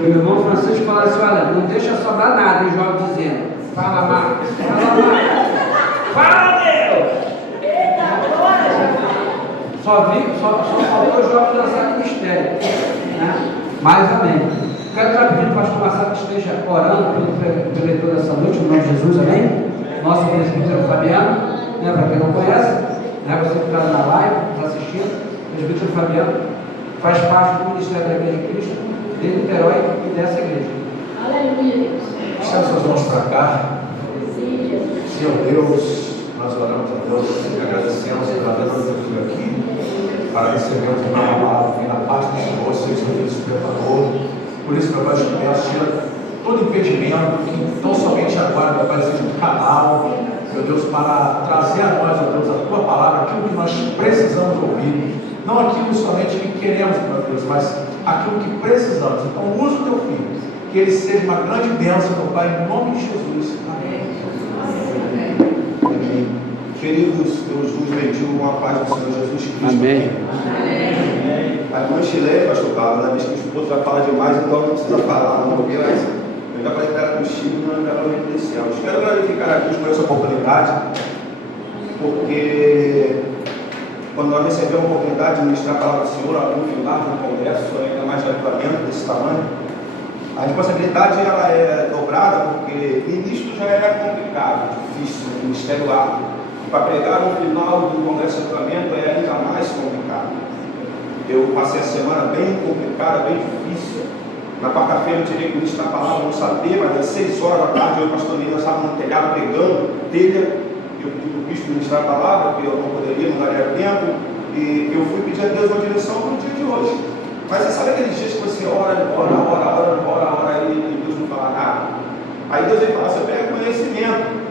O irmão Francisco falou assim: olha, não deixa sobrar nada, e Jó dizendo: fala mais, fala Deus! Só faltou o Jó lançar o mistério, né? Mas amém. Quero estar pedindo para o pastor Marcelo que esteja orando pelo leitor dessa noite, no nome de Jesus, amém? Nosso presbítero Fabiano, né, para quem não conhece, né, você que está na live, está assistindo, o presbítero Fabiano faz parte do ministério da Igreja de Cristo, de Niterói e dessa igreja. Aleluia, Deus. Estamos as mãos para cá. Sim, Jesus. Senhor Deus, nós oramos a Deus e agradecemos pela vida do filho aqui, para recebermos uma palavra que na parte do Senhor seja o Deus preparou. Por isso, meu Pai, eu te peço, tira todo impedimento que tão somente agora, meu Pai, seja um canal, meu Deus, para trazer a nós, meu Deus, a tua palavra, aquilo que nós precisamos ouvir, não aquilo somente que queremos, meu Deus, mas aquilo que precisamos. Então, usa o teu filho, que ele seja uma grande bênção, meu Pai, em nome de Jesus. Amém. Amém. Queridos, Deus vos bendiga com a paz do Senhor Jesus Cristo. Amém. A irmã Chile, pastor Paulo, na vez que o esposo vai falar demais, então não precisa falar, não ouvi, mas eu já falei que era contigo, não era referencial. Espero glorificar aqui com essa oportunidade, porque quando nós recebemos a oportunidade de ministrar a palavra do Senhor, no final de um congresso, ainda mais de avivamento desse tamanho, a responsabilidade ela é dobrada, porque no início já era complicado, difícil, o ministério árduo. E para pregar no final do congresso de avivamento é ainda mais complicado. Eu passei a semana bem complicada, bem difícil. Na quarta-feira eu tirei que ministrar a palavra, não sabia, mas às 6 horas da tarde eu e o pastor Lino estava no telhado pregando, telha. Eu pedi para o bispo ministrar a palavra, porque eu não poderia, não daria tempo. E eu fui pedir a Deus uma direção para o dia de hoje. Mas você sabe aqueles dias que você ora, e Deus não fala nada? Aí Deus vai falar, você pega conhecimento.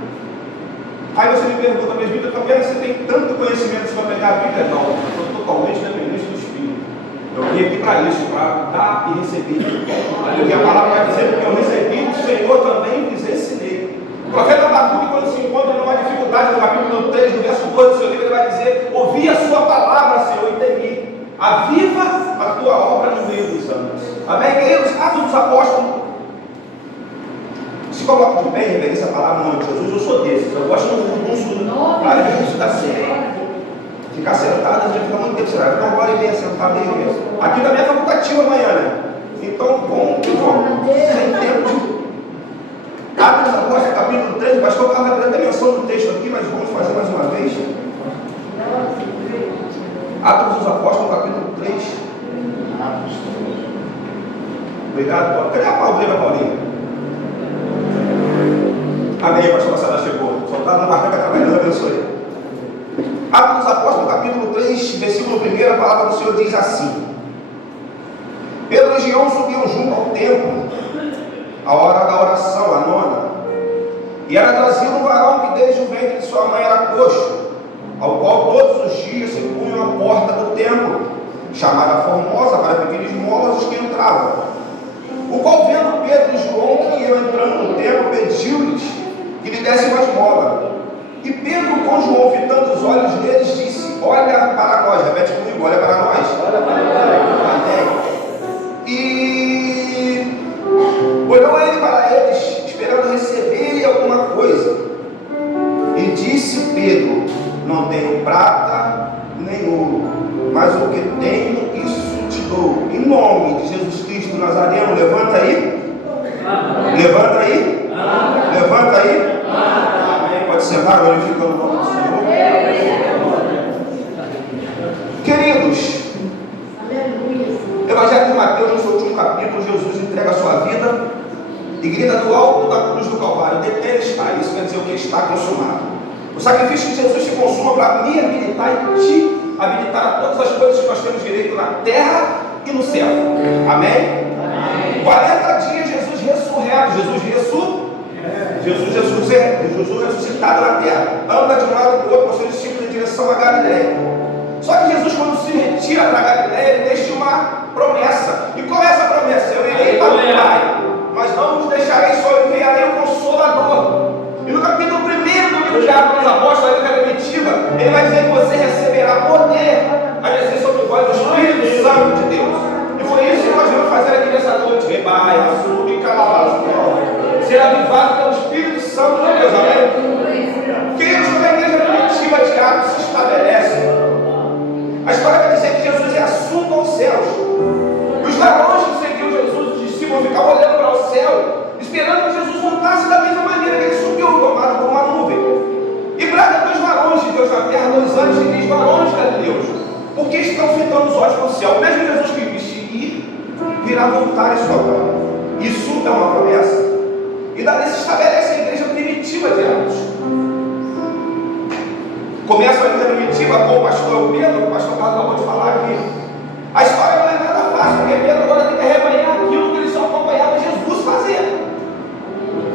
Aí você me pergunta, mas Vitor, também você tem tanto conhecimento para pegar a Bíblia? Não, eu sou totalmente dependente do Espírito. Eu vim aqui para isso, para dar e receber. Porque a palavra vai dizer que eu recebi do Senhor também lhes ensinei. O profeta Abacuque, quando se encontra numa dificuldade, no capítulo 3, no verso 2 do seu livro, ele vai dizer: ouvi a sua palavra, Senhor, e temi. Aviva a tua obra no meio dos anos. Amém, queridos? Atos dos Apóstolos. Se coloca de pé em reverência a palavra no nome de Jesus. Eu sou desses. Eu gosto de isso da série. Ficar sentado, a gente fica muito tempo sentado. Então, agora ele ia sentar meio. Aqui também é facultativo amanhã, né? Então, bom, sem tempo. Atos dos Apóstolos, capítulo 3. O pastor Carlos vai ter a menção do texto aqui, mas vamos fazer mais uma vez. Atos dos Apóstolos, capítulo 3. Obrigado, Paulo. Cadê a Paulinha? Amém, pastor Marcelo chegou. Só está na barraca trabalhando, abençoe. Atos dos Apóstolos, capítulo 3, versículo 1, a palavra do Senhor diz assim: Pedro e João subiam junto ao templo, a hora da oração, a nona, e era trazido um varão que desde o ventre de sua mãe era coxo, ao qual todos os dias se punham à porta do templo, chamada Formosa, para pedir esmolas os que entravam. O qual, vendo Pedro e João que iam entrando no templo, pediu-lhes que lhe dessem uma esmola. E Pedro, com João fitando os olhos deles, disse: olha para nós. Repete comigo: olha para nós. Olha para nós. E olhou ele para eles, esperando receber alguma coisa. E disse Pedro: não tenho prata nem ouro, mas o que tenho, isso te dou. Em nome de Jesus Cristo Nazareno, levanta aí. Levanta aí. Levanta aí. Pode sentar, glorificando o nome do Senhor. Queridos, Evangelho de Mateus, no seu último capítulo, Jesus entrega a sua vida e grita do alto da cruz do Calvário: Tetelestai. Isso quer dizer o que? Está consumado. O sacrifício de Jesus se consuma para me habilitar e te habilitar a todas as coisas que nós temos direito na terra e no céu. Amém? 40 dias Jesus ressuscitado. Jesus ressuscitado na terra, anda de um lado para o outro com seus discípulos em direção a Galileia. Só que Jesus, quando se retira para Galileia, ele deixa uma promessa. E qual é essa promessa? Eu irei para o Pai, mas não vos deixarei só, eu enviarei o Consolador. E no capítulo 1 do livro de Atos dos Apóstolos, a primitiva, ele vai dizer que você receberá poder a descer sobre vós o Espírito Santo de Deus. E por isso que nós vamos fazer aqui nessa noite: Rebai, transformando. Isso é uma promessa. E dali se estabelece a igreja primitiva de Atos. Começa a igreja primitiva com o pastor Pedro, o pastor Carlos acabou de falar aqui. A história não é nada fácil, porque Pedro agora tem que arrebanhar aquilo que eles só acompanhavam Jesus fazer.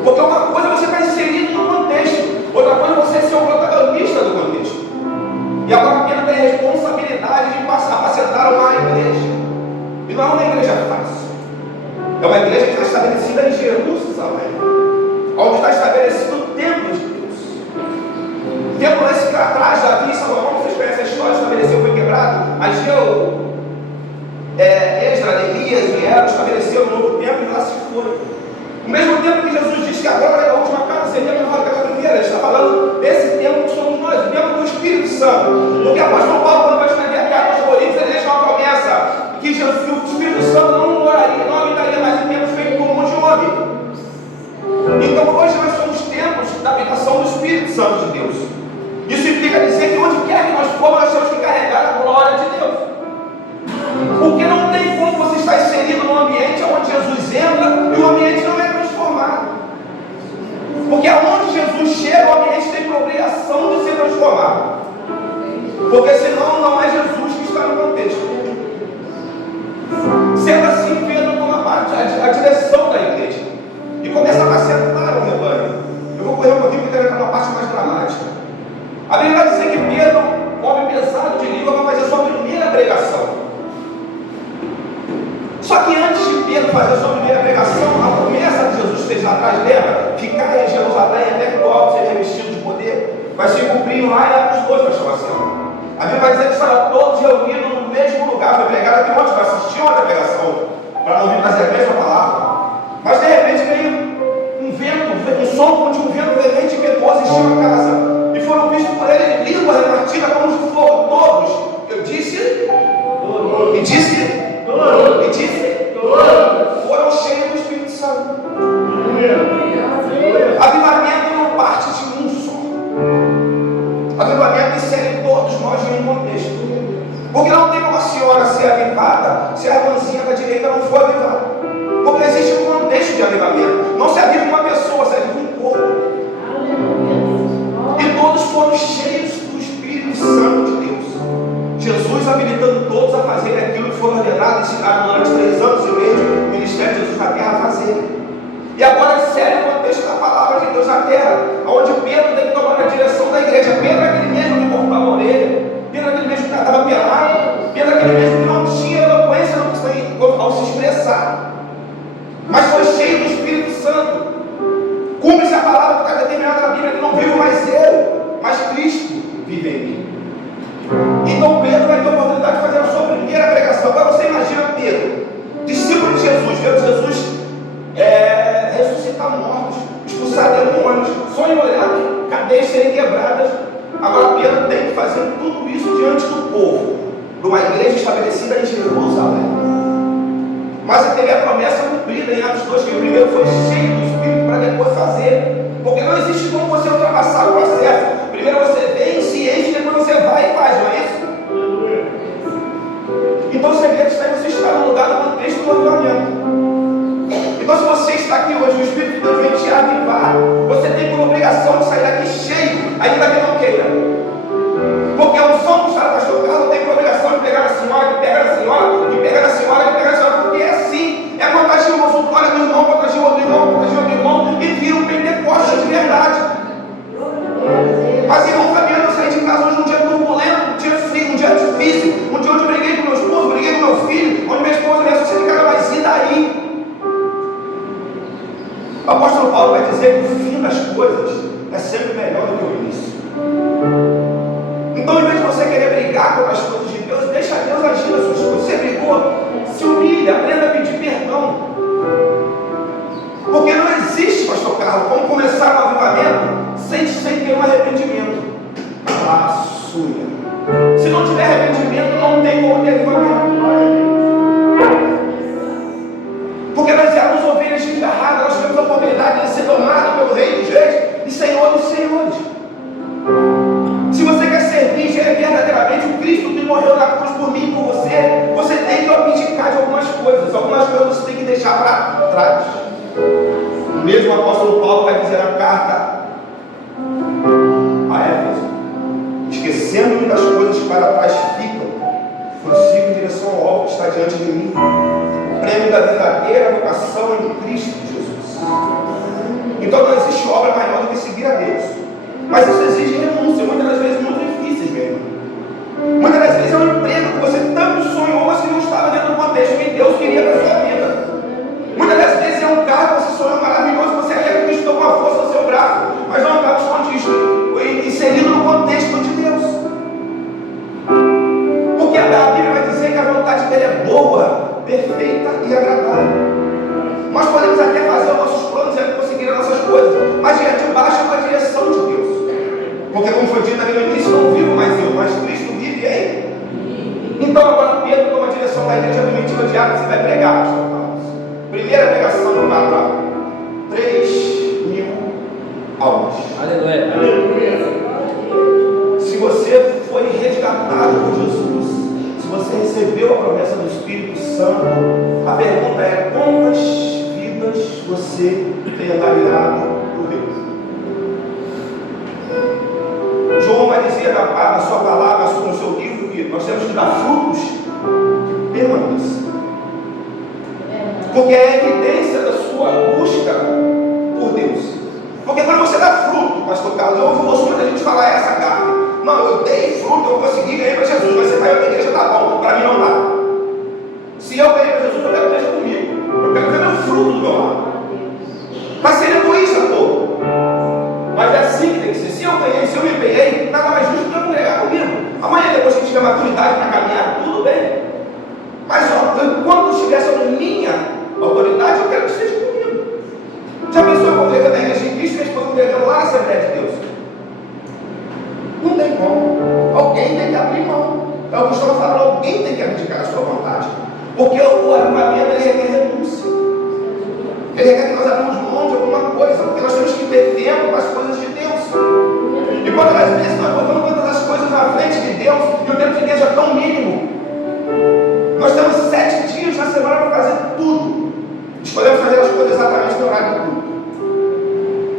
Porque uma coisa é você estar inserido no contexto, outra coisa é você ser o protagonista do contexto. E agora Pedro tem a responsabilidade de apacentar uma igreja. E não é uma igreja fácil. É uma igreja que está estabelecida em Jerusalém, onde está estabelecido o templo de Deus. O templo esse que atrás daqui em Salomão, vocês conhecem a história, estabeleceu, foi quebrado. Mas Esdras, Neemias vieram, estabeleceram um novo templo e lá se foi. O mesmo tempo que Jesus disse que agora é a última casa, seria menor que a primeira. Ele está falando desse templo que somos nós, o templo do Espírito Santo. Porque o apóstolo Paulo, quando vai escrever a carta aos Coríntios, ele deixa uma promessa que o Espírito Santo não moraria, não habitaria mais em templos feitos por mão de homem. Então hoje nós somos templos da habitação do Espírito Santo de Deus. Isso implica dizer que onde quer que nós formos, nós temos que carregar a glória de Deus. Porque não tem como você estar inserido num ambiente onde Jesus entra e o ambiente não é transformado. Porque aonde Jesus chega, o ambiente tem obrigação de ser transformado. Porque senão não é Jesus que está no contexto. Sendo assim, Pedro toma parte a direção da igreja e começa a apacentar o rebanho. Eu vou correr um pouquinho porque está uma parte mais dramática. A Bíblia vai dizer que Pedro, homem pesado de língua, vai fazer a sua primeira pregação. Só que antes de Pedro fazer a sua primeira pregação, a promessa que Jesus fez lá atrás dela, ficar em Jerusalém até que o alto seja revestido de poder, vai se cumprir lá em Atos 2, pastor Marcelo. A Bíblia vai dizer que estavam todos reunidos no mesmo lugar. Foi pregado aqui ontem, vai assistir outra pregação, para não vir trazer a mesma palavra. Mas de repente veio um vento, um som como de um vento veemente e impetuoso encheu a casa. E foram vistos por ele língua repartida como de fogo, todos. Eu disse, e disse, e disse, foram cheios do Espírito Santo. Avivamento não parte de um só. Avivamento insere todos nós em um contexto. Porque não tem como a senhora ser avivada se a irmãzinha da direita não for avivada. Porque existe um contexto de avivamento. Não se aviva uma pessoa, se aviva um corpo. E todos foram cheios do Espírito Santo de Deus. Jesus habilitando todos a fazerem aquilo que foi ordenado e ensinado durante 3 anos e meio do ministério de Jesus na terra a fazer. E agora segue o contexto da palavra de Deus na terra, onde Pedro tem que tomar a direção da igreja. Pedro é aquele mesmo que cortava a orelha, Pedro é aquele mesmo que estava pelado, Pedro é aquele mesmo que não tinha eloquência ao se expressar, mas foi cheio do Espírito Santo. Cumpre-se a palavra que está determinada na Bíblia, que não vivo mais eu, mas Cristo vive em mim. Então Pedro vai ter a oportunidade de fazer a sua primeira pregação. Agora você imagina Pedro, discípulo de Jesus, vendo Jesus ressuscitar mortos, expulsar demônios, sonho olhado, cadeias serem quebradas. Agora Pedro tem que fazer tudo isso diante do povo, de uma igreja estabelecida em Jerusalém. Mas ele teve a promessa cumprida em Atos 2, que o primeiro foi cheio do Espírito para depois fazer. Porque não existe como você ultrapassar o processo. Primeiro você vem, se enche, depois você vai e faz, não é isso? Então o segredo está em você estar no lugar do contexto do avivamento. Então se você está aqui hoje, o Espírito de Deus vem te avivar, você tem por obrigação de sair daqui cheio, ainda que não queira. Porque a unção do pastor Carlos tem por obrigação de pegar a senhora, que pega a senhora, que pega a senhora, que pega a senhora, porque é assim, é contagioso. Glória do irmão, contagia outro irmão, contagia outro irmão, e vira um Pentecoste de verdade. Mas irmão Fabiano, eu saí de casa hoje um dia turbulento, um dia frio, um dia difícil, um dia onde eu briguei com meu esposo, briguei com meu filho, onde minha esposa me assustou de cara, mas e daí? O apóstolo Paulo vai dizer que o fim das coisas é sempre melhor do que o início. Então, em vez de você querer brigar contra as coisas de Deus, deixa Deus agir nas suas coisas. Você brigou, se humilhe, aprenda a pedir perdão. Porque não existe, pastor Carlos, como começar um avivamento sem ter um arrependimento. Aleluia. Se não tiver arrependimento, não tem como ter avivamento. Porque nós éramos ovelhas desgarradas, nós tivemos a oportunidade de ser domados pelo Rei dos Reis e Senhor dos Senhores. Se você quer servir verdadeiramente o Cristo que morreu na cruz por mim e por você, você tem que abdicar de algumas coisas você tem que deixar para trás. O mesmo apóstolo Paulo vai dizer na carta a Éfeso: esquecendo-me das coisas que para trás ficam, prossigo em direção ao alvo que está diante de mim, o prêmio da verdadeira vocação em Cristo Jesus. Então não existe obra maior do que seguir a Deus, mas isso exige renúncia, muitas das vezes muito difíceis mesmo. Muitas das vezes é um emprego que você tanto sonhou, mas que não estava dentro do contexto que Deus queria para a sua vida. Muitas das vezes é um carro que você sonhou maravilhoso, você até conquistou com a força do seu braço, mas não estava inserido no contexto de Deus. Porque a Bíblia vai dizer que a vontade dele é boa, perfeita e agradável. Nós podemos até fazer os nossos planos e conseguir as nossas coisas, mas diante de baixo é com a direção de Deus. Porque como foi dito ali no início, não vivo mais eu, mas Cristo vive em mim. Então agora Pedro toma a direção da igreja primitiva de Atos e vai pregar, pastor Carlos. Primeira pregação no Natal, 3.000 almas. Aleluia. Se você foi resgatado por Jesus, se você recebeu a promessa do Espírito Santo, a pergunta é: quantas vidas você tem angariado por Deus? João vai dizer na sua palavra, no seu livro, que nós temos que dar frutos que permaneçam. Porque é a evidência da sua busca por Deus. Porque quando você dá fruto, pastor Carlos, eu ouço muita gente falar essa carne. Não, eu dei fruto, eu consegui ganhar para Jesus. Mas você vai para a igreja, tá bom, para mim não dá. Se eu ganhei para Jesus, eu quero que esteja comigo. Eu quero ver meu fruto do meu lado. Está sendo egoísta, pô. Mas é assim que tem que ser. Se eu ganhei, se eu me empenhei, nada mais justo do que eu congregar comigo. Amanhã, depois que tiver maturidade para caminhar, tudo bem. Mas quando estiver sobre minha autoridade, eu quero que esteja comigo. Já pensou eu congregando na igreja de Cristo, mas congregando lá na Assembleia de Deus? Não tem como. Alguém tem que abrir mão. É o que eu estou falando, alguém tem que abdicar a sua vontade. Porque o avivamento ele requer renúncia. Ele requer que nós abrimos mão de alguma coisa, porque nós temos que ter tempo para as coisas de Deus. E quantas vezes nós botamos todas as coisas na frente de Deus e o tempo de Deus é tão mínimo? Nós temos 7 dias na semana para fazer tudo. Escolhemos fazer as coisas exatamente no horário do culto.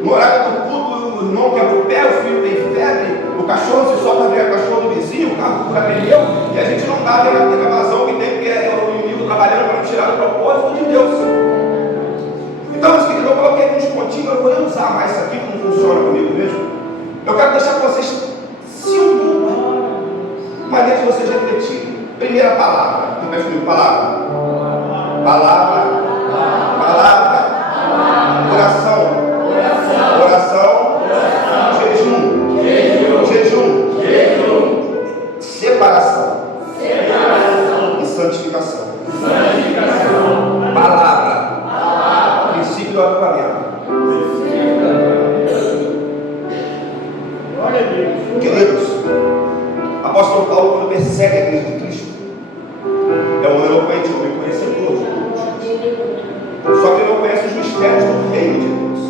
No horário do culto, o irmão quebra o pé, o filho tem febre, o cachorro se solta o cachorro do vizinho, o carro fura pneu, e a gente não dá a vazão que tem, porque é o inimigo trabalhando para nos tirar do propósito de Deus. Então, meus queridos, eu coloquei aqui uns pontinhos, eu vou usar mais isso aqui, que não funciona comigo mesmo. Eu quero deixar para vocês 5 maneiras de vocês refletirem. Primeira palavra. Quem vai escrever palavra? Palavra. Palavra. Oração. Oração. Jejum. Separação. E santificação. Palavra. Princípio do avivamento. Queridos, apóstolo Paulo, quando persegue a igreja de Cristo, é um eloquente, um homem conhecedor de todos. Só que ele não conhece os mistérios do reino de Deus.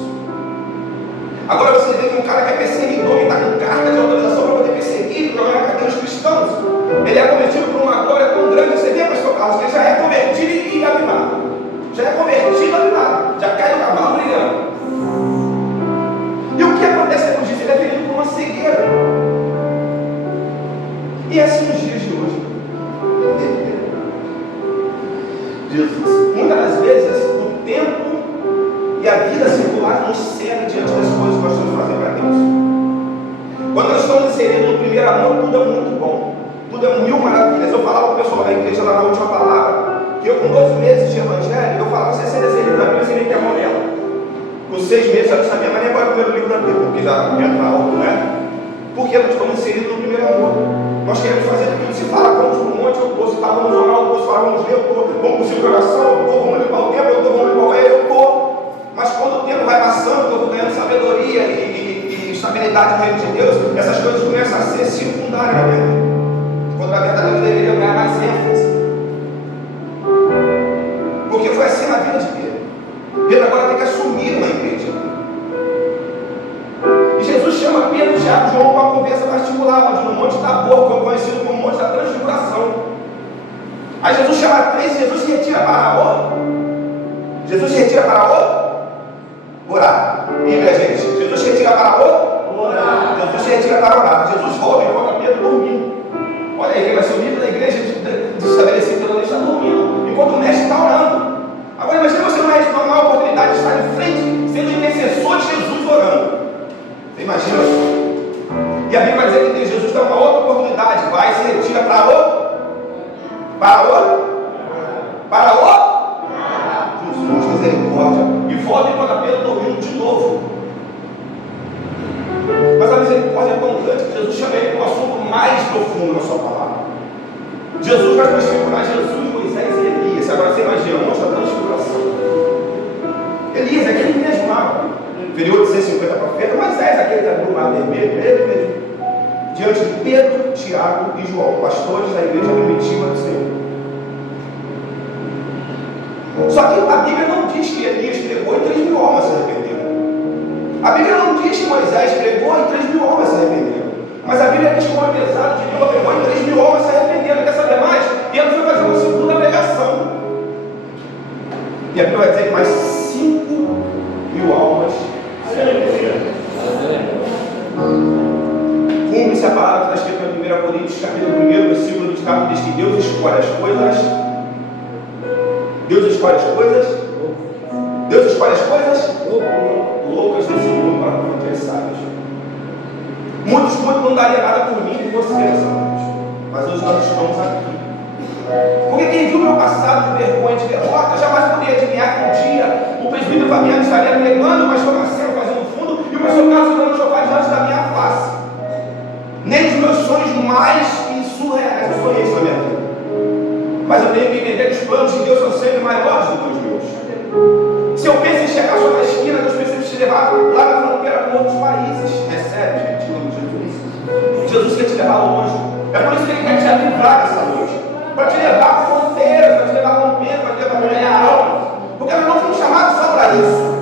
Agora você vê que um cara que é perseguidor, que está com carta de autorização para poder perseguir, para jogar na carteira dos cristãos, ele é cometido por uma glória tão grande. Você vê, pastor Carlos, que ele já é convertido e avivado. Já é convertido e avivado. Já cai no cavalo brilhando. E o que acontece depois disso? Ele é ferido por uma cegueira. E assim nos dias de hoje. Jesus, muitas das vezes o tempo e a vida secular nos cega diante das coisas que nós temos que fazer para Deus. Quando nós estamos inseridos no primeiro amor, tudo é muito bom, tudo é 1000 maravilhas. Eu falava para o pessoal da igreja lá na última palavra, que eu com 2 meses de evangelho, eu falava: você ser inserido na Bíblia, você nem quer mão dela. Com 6 meses eu não sabia, mas nem agora é o primeiro livro da Bíblia, porque já entra algo, né? Porque nós estamos inseridos no primeiro amor. Nós queremos fazer tudo. Se fala, vamos para um monte, eu estou. Se fala, vamos orar, eu estou. Se fala, vamos ler, eu estou. Vamos conseguir oração, eu estou. Vamos limpar o tempo, eu estou. Vamos limpar o eu estou. Mas quando o tempo vai passando, eu vou ganhando sabedoria e estabilidade no reino de Deus, essas coisas começam a ser secundárias, né? Quando na verdade eu deveria ganhar mais ênfase. Porque foi assim na vida de Pedro. Pedro agora tem que assumir uma igreja. E Jesus chama Pedro, Tiago e João para uma conversa particular, onde no Monte Tabor, que é conhecido como Monte da Transfiguração. Aí Jesus chama 3 e Jesus se retira para Jesus se retira para orar. Bíblia, gente. Jesus se retira para orar. Jesus se retira para orar. Jesus volta e encontra Pedro dormindo. Olha aí, vai ser o livro da igreja de estabelecer pela lei, está dormindo, enquanto o mestre está orando. Agora imagina você não uma oportunidade de estar em frente, sendo intercessor de Jesus orando. Você imagina só? E a Bíblia vai dizer que Jesus dá uma outra oportunidade, vai e se retira para Jesus, misericórdia, e volta enquanto Pedro dormindo de novo. Mas a misericórdia é tão grande que Jesus chama ele para um assunto mais profundo na sua palavra. Jesus vai transfigurar Jesus, Moisés e Elias. Agora você imagina, mostra a transfiguração. Elias é aquele mesmo lá, inferior de 150 profetas, Moisés, aquele da mar vermelho, ele mesmo. Diante de Pedro, Tiago e João, pastores da igreja primitiva do Senhor. Só que a Bíblia não diz que Elias pregou e 3.000 almas se arrependeram. A Bíblia não diz que Moisés pregou e 3.000 almas se arrependeram. Mas a Bíblia diz que o homem pesado de Deus pregou e 3.000 almas se arrependeram. Quer saber mais? Pedro foi fazer uma segunda pregação. E a Bíblia vai dizer que mais 5.000 almas se arrependeram. Cumpre-se a palavra que está escrita em 1 Coríntios, capítulo 1, versículo 24, diz que Deus escolhe as coisas. Deus escolhe as coisas. Deus escolhe as coisas loucas desse mundo para converter sábios. Muitos não daria nada por mim e por você nessa noite. Mas hoje nós estamos aqui. Porque quem viu meu passado de vergonha e de derrota jamais poderia adivinhar que um dia o presbítero Fabiano estaria me levando, mas estou nascendo fazendo fundo e o professor Carlos dando chofar diante da minha face. Nem os meus sonhos mais surreais, eu sonhei isso na minha vida. Mas eu tenho que entender que os planos de Deus são sempre maiores do que os meus. Se eu penso em chegar só na esquina, Deus pensa em te levar lá na fronteira com outros países. Recebe, gente, em nome de Jesus. Jesus quer te levar longe. É por isso que Ele quer te livrar essa noite. Para te levar para fronteiras, para te levar a romper, para te levar para ganhar alma. Porque nós não fomos chamados só para isso.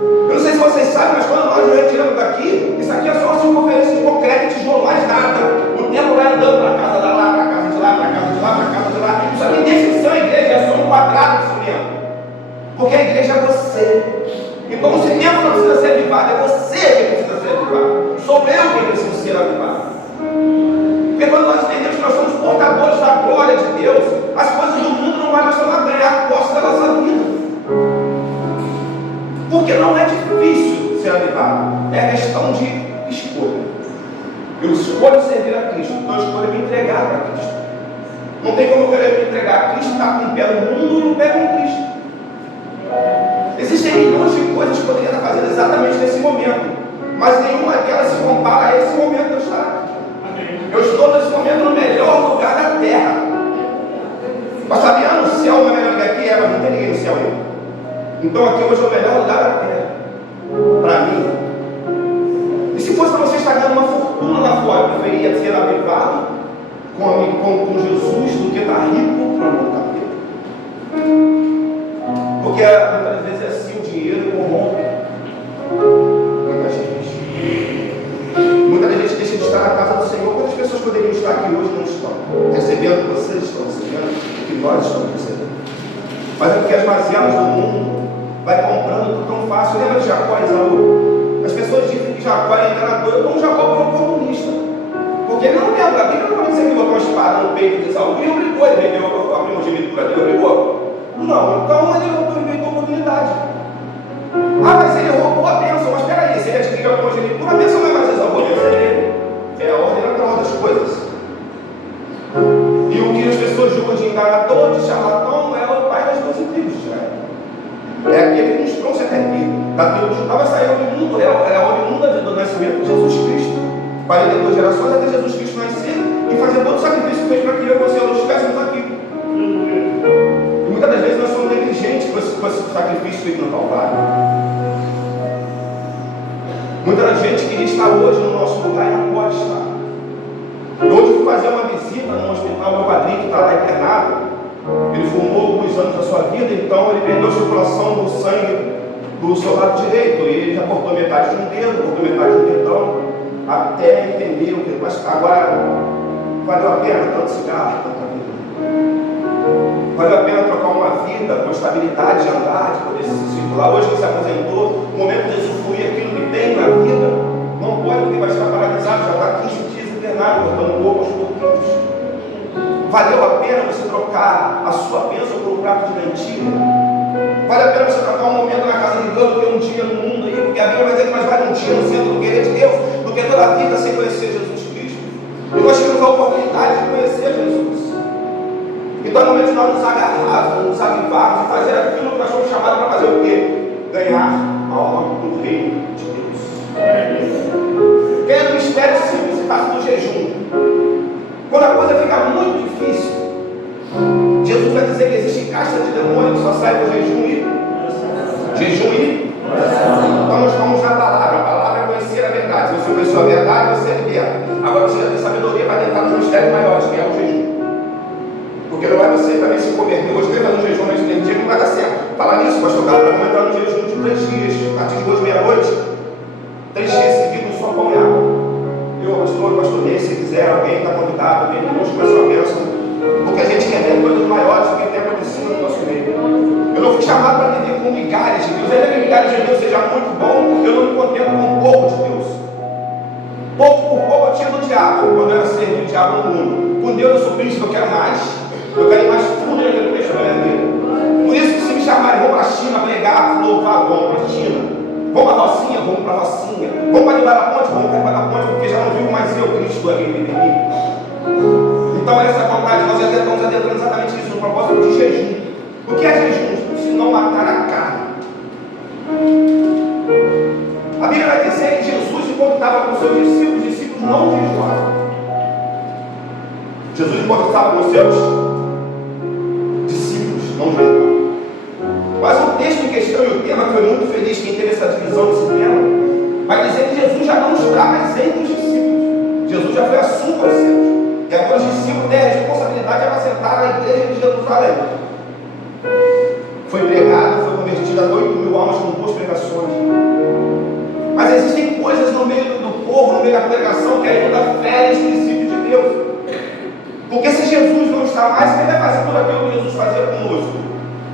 Eu não sei se vocês sabem, mas quando nós nos retiramos daqui, isso aqui é só uma circunferência de concreto e tijolo, mais nada. O tempo vai andando para casa da lá, para casa de lá, para casa de lá, para casa de lá. Isso aqui nem ficção a igreja, é só um quadrado de cimento. Porque a igreja é você. Então o cimento não precisa ser avivado, é você que precisa ser avivado. Sou eu quem preciso ser avivado. Porque quando nós entendemos que nós somos portadores da glória de Deus, as coisas do mundo não vão mais ganhar posse da nossa vida. Porque não é difícil ser avivado, é questão de escolha. Eu escolho servir a Cristo, então eu escolho me entregar para Cristo. Não tem como eu querer me entregar a Cristo, estar com um pé no mundo e um pé com Cristo. Existem milhões de coisas que eu poderia estar fazendo exatamente nesse momento, mas nenhuma delas se compara a esse momento que eu estou aqui. Eu estou nesse momento no melhor lugar da terra. Mas sabia, no céu não é melhor lugar que mas não tem ninguém no céu ainda. Então aqui hoje é o melhor lugar da terra para mim. E se fosse para você estar ganhando uma fortuna lá fora, eu preferia ser avivado com Jesus do que estar rico para não estar rico. Porque muitas vezes é assim, o dinheiro corrompe muita gente. Muita gente deixa de estar na casa do Senhor. Quantas pessoas poderiam estar aqui hoje e não estão? Recebendo o que vocês estão recebendo, o que nós estamos recebendo. Mas é porque as mazelas do mundo vai comprando tudo tão fácil. Lembra de Jacó e Esaú? As pessoas dizem que Jacó era enganador, então Jacó foi um comunista. Porque ele não lembra, a Bíblia não vai dizer que botou uma espada no peito de Esaú e obrigou, ele vendeu a primogenitura dele, obrigou? Não, então ele inventou a oportunidade. Ah, mas ele roubou a bênção, mas peraí, se ele adquiriu a primogenitura, a bênção não é mais Esaú, a bênção é dele. É a ordem natural das coisas. E o que as pessoas julgam de enganador, de charlatão, é o pai das 12 tribos de Israel. É aquele que nos trouxe até aqui. Da tribo de Judá vai sair ao mundo, é a oriunda do nascimento de Jesus Cristo. 42 gerações até Jesus Cristo nascer e fazer todo o sacrifício que fez para que eu e você não estivéssemos aqui. E muitas das vezes nós somos negligentes com esse sacrifício feito no Calvário. Muita gente queria estar hoje no nosso lugar e não pode estar. Hoje fui fazer uma visita no hospital, meu padrinho que está lá internado. Ele fumou alguns anos da sua vida, então ele perdeu a circulação do sangue do seu lado direito. E ele já cortou metade de um dedo, cortou metade de um dedão, até entender o que. Mas agora valeu a pena tanto cigarro, tanta vida. Vale a pena trocar uma vida com estabilidade de andar, de poder se circular. Hoje que se aposentou, o momento de usufruir aquilo que tem na vida, não pode, porque vai estar paralisado, já está 15 dias internado, cortando o corpo aos pouquinhos. Valeu a pena você trocar a sua bênção por um prato de lentilha? Vale a pena você trocar um momento na casa de Deus do que um dia no mundo aí? Porque a Bíblia vai dizer que mais vale um dia no centro do querer de Deus do que toda a vida sem conhecer Jesus Cristo. E nós tivemos a oportunidade de conhecer Jesus. Então é momento de nós nos agarrarmos, nos avivarmos e fazer aquilo que nós fomos chamados para fazer o quê? Ganhar a alma do reino de Deus. Quem não espere simples e faça do jejum. Quando a coisa fica muito difícil, Jesus vai dizer que existe caixa de demônio que só sai do jejum e então nós vamos na palavra. A palavra é conhecer a verdade. Se você conheceu a verdade, você é liberto. Agora você já tem sabedoria para tentar nos mistérios maiores, que é o jejum. Porque não vai você também se converter hoje, vai fazer um jejum nesse dia, não vai dar certo. Falar nisso, pastor Carlos, vamos entrar no jejum de 3 dias, a partir de hoje, meia-noite, 3 dias seguidos, só pão e água. Eu, pastor Ney, se quiser, alguém está convidado, vem conosco com a sua bênção, porque a gente quer ter coisas maiores do que tem acontecido no nosso meio. Eu não fui chamado para viver com migalhas de Deus, ainda que migalhas de Deus seja muito bom, eu não me contento com pouco de Deus. Pouco por pouco eu tinha do diabo, quando eu era servido do diabo no mundo. Com Deus eu sou príncipe, eu quero mais. Eu quero ir mais fundo naquilo que deixa a minha vida. Por isso que se me chamarem, vamos para a China pregar, louvar, vamos para a China. Vamos para a Rocinha, vamos para a Rocinha. Vamos para debaixo da ponte, vamos para debaixo da ponte, porque já não vivo mais eu, Cristo, aqui em mim. Então essa vontade, nós estamos adentrando exatamente isso, no propósito de jejum. O que é jejum? Se não matar a carne. A Bíblia vai dizer que Jesus, enquanto estava com os seus discípulos, os discípulos não jejuavam. Jesus, enquanto estava com os seus discípulos, não jejuavam. Mas o texto em questão e o tema, que foi muito feliz quem teve essa divisão desse tema, vai dizer que Jesus já não está mais entre os discípulos. Jesus já foi assunto aos céus. E agora os discípulos têm a responsabilidade de apacentar a igreja de Jerusalém. Foi pregado, foi convertido a 8.000 almas com 2 pregações. Mas existem coisas no meio do povo, no meio da pregação, que ainda ferem os princípios de Deus. Porque se Jesus não está mais, quem vai fazer tudo aquilo que Jesus fazia conosco?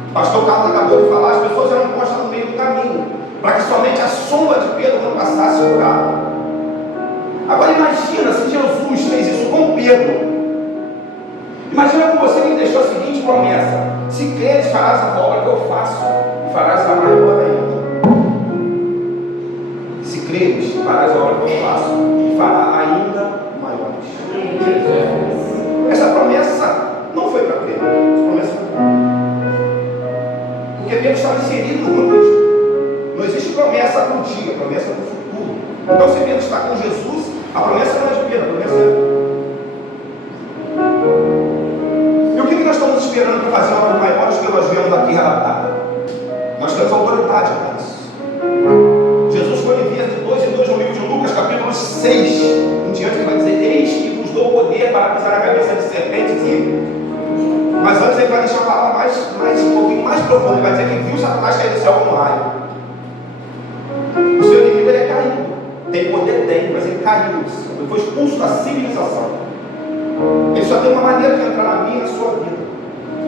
O pastor Carlos acabou de falar, as pessoas eram postas no meio do caminho, para que somente a sombra de Pedro não passasse por lá. Agora imagina se Jesus fez isso com Pedro. Imagina com você que deixou a seguinte promessa: se creres, farás a obra que eu faço, e farás a maior ainda. Se creres, farás a obra que eu faço, e fará ainda maiores. Essa promessa não foi para Pedro, essa promessa foi para Pedro. Porque Pedro estava inserido no contexto. Não existe promessa para o dia, promessa para o futuro. Então, se Pedro está com Jesus, a promessa não é de Pedro, a promessa é. E o que nós estamos esperando para fazer obras maiores que nós vemos aqui relatado? Nós temos autoridade para isso. Jesus foi enviado de 2 em 2 no livro de Lucas, capítulo 6 em diante, que vai dizer: eis que vos dou poder para pisar a cabeça de serpentes e... Mas antes ele vai deixar a palavra um pouquinho mais profunda. Ele vai dizer que viu Satanás cair do céu como um raio. O seu inimigo, ele é caído. Tem poder? Tem, mas ele caiu. Ele foi expulso da civilização. Ele só tem uma maneira de entrar na minha e na sua vida: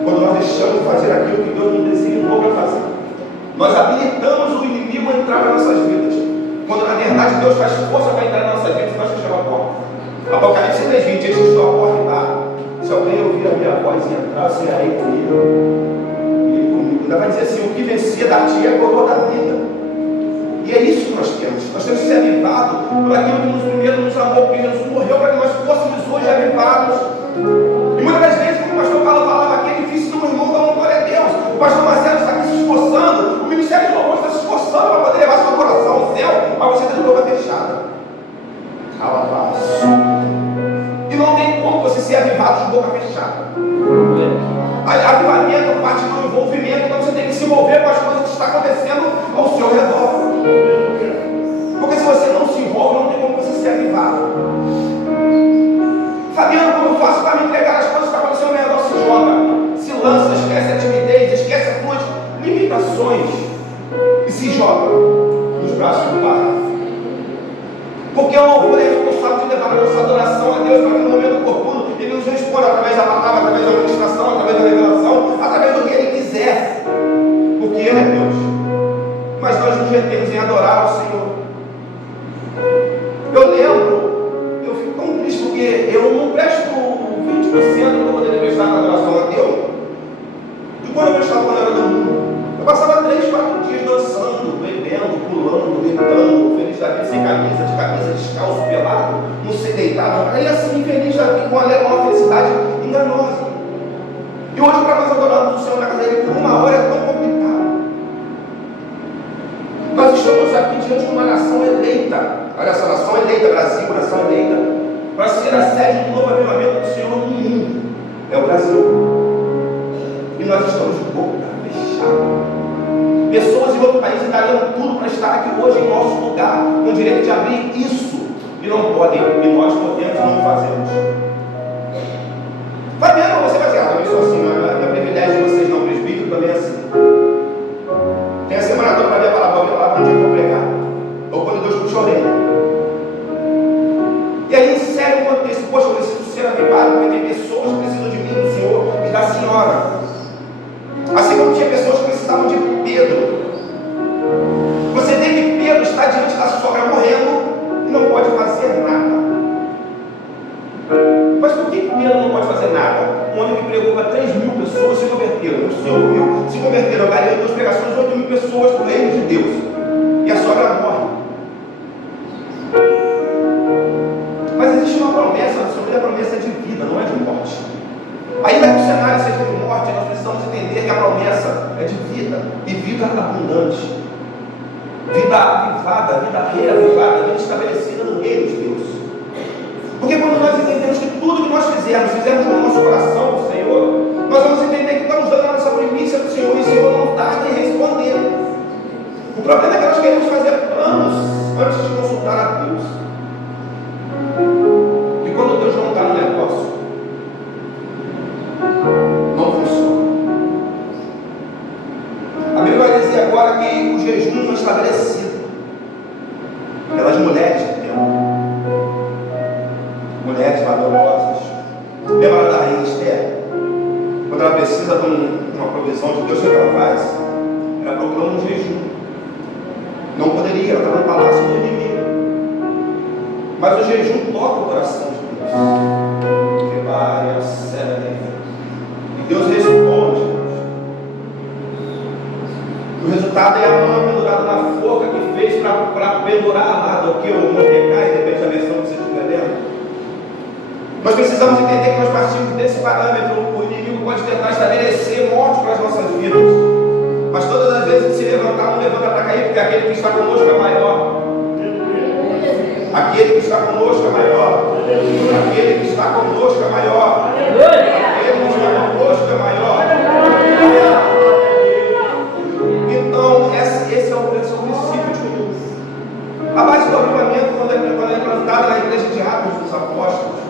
quando nós deixamos de fazer aquilo que Deus nos designou para fazer. Nós habilitamos o inimigo a entrar nas nossas vidas, quando na verdade Deus faz força para entrar nas nossas vidas e nós fechamos a porta. Apocalipse 3:20: eis que estou à porta e bato. Se alguém ouvir a minha voz e entrar, eu serei comigo. E ele comigo. Ainda vai dizer assim: o que vencer da ti é a coroa da vida. E é isso que nós temos. Nós temos que ser avivados por aquilo que nos primeiro nos amou, porque Jesus morreu para que nós fôssemos hoje avivados. E muitas das vezes, como o pastor Paulo falava aqui, é difícil que um irmão dá uma glória a Deus. O pastor Marcelo está aqui se esforçando, o ministério de louvor está se esforçando para poder levar seu coração ao céu, mas você está de boca fechada. E não tem como você ser avivado de boca fechada. Avivamento parte do envolvimento, então você tem que se envolver com as coisas que estão acontecendo ao seu redor. Porque se você não se envolve, não tem como você ser avivado. Fabiano, como eu faço para me entregar as coisas que estão acontecendo ao meu redor? Se joga, se lança, esquece a timidez, esquece as suas limitações e se joga nos braços do Pai. Porque o louvor é responsável de levar a nossa adoração a Deus para que no momento oportuno Ele nos responde através da palavra, através da administração, através da revelação, através do que Ele quiser. Porque Ele é Deus. Mas nós nos retemos em adorar ao Senhor. Eu lembro, eu fico tão triste porque eu não presto 20% que eu poderia prestar na adoração a Deus. De quando eu prestava quando eu era do mundo. Eu passava 3, 4 dias dançando, bebendo, pulando, gritando, feliz da vida, sem camisa, de camisa descalço, pelado, não sei, deitado. Aí assim, feliz da vida, com uma felicidade enganosa. E hoje, para nós adorarmos o Senhor na casa dele por 1 hora é tão complicado. Nós estamos aqui diante de uma nação eleita. Olha essa nação eleita, Brasil, nação eleita, para ser a sede do novo avivamento do Senhor no mundo. É o Brasil. E nós estamos de boca fechada. Pessoas em outro país dariam tudo para estar aqui hoje em nosso lugar, com o direito de abrir isso, e não podem, e nós podemos e não fazemos. Vai vendo, você vai dizer, eu sou assim, não é privilégio de vocês não, presbítero também é assim. Tem a semana toda para ver a palavra um dia que eu vou pregar, ou quando Deus puxa a orelha. E aí insere um contexto, poxa, eu preciso ser avivado, porque tem pessoas que precisam de mim, do Senhor e da Senhora. Assim como tinha pessoas que precisavam de Pedro. Você vê que Pedro está diante da sogra morrendo e não pode fazer nada. Mas por que Pedro não pode fazer nada? Um homem que pregou para 3.000 pessoas se converteram. 5.000 se converteram. Eu ganhei 2 pregações, 8.000 pessoas para o reino de Deus. E a sogra morre. Mas existe uma promessa, sobre a promessa de vida, não é de morte. Ainda que o cenário seja de morte, nós precisamos entender que a promessa é de vida, e vida abundante, vida avivada, vida reavivada, vida estabelecida no reino de Deus. Porque quando nós entendemos que tudo que nós fizemos no nosso coração do Senhor, nós vamos entender que estamos dando a nossa primícia para o Senhor, e o Senhor não tarda em responder. O problema é que nós queremos fazer planos antes de consultar a Deus. E quando Deus não está no negócio, não funciona. A Bíblia vai dizer agora que o jejum não é estabelecido pelas mulheres que tem. Mulheres valorosas. Lembra da rainha Esther? Quando ela precisa de uma provisão de Deus, o que ela faz? Ela procura um jejum. Não poderia, ela estava no palácio do inimigo. Mas o jejum toca o coração de Deus. E Deus responde. O resultado é a mão pendurada na forca que fez para pendurar a do que o Mordecai, depende da versão que você estiver lendo. Nós precisamos entender que nós partimos desse parâmetro. O inimigo pode tentar estabelecer morte para as nossas vidas, mas todas as vezes que se levantar, não levanta para cair, porque aquele que está conosco é maior. Aquele que está conosco é maior. Aquele que está conosco é maior. Aquele que está conosco é maior. Então, esse é o princípio de tudo. A base do avivamento, quando é plantada na igreja de Atos dos Apóstolos,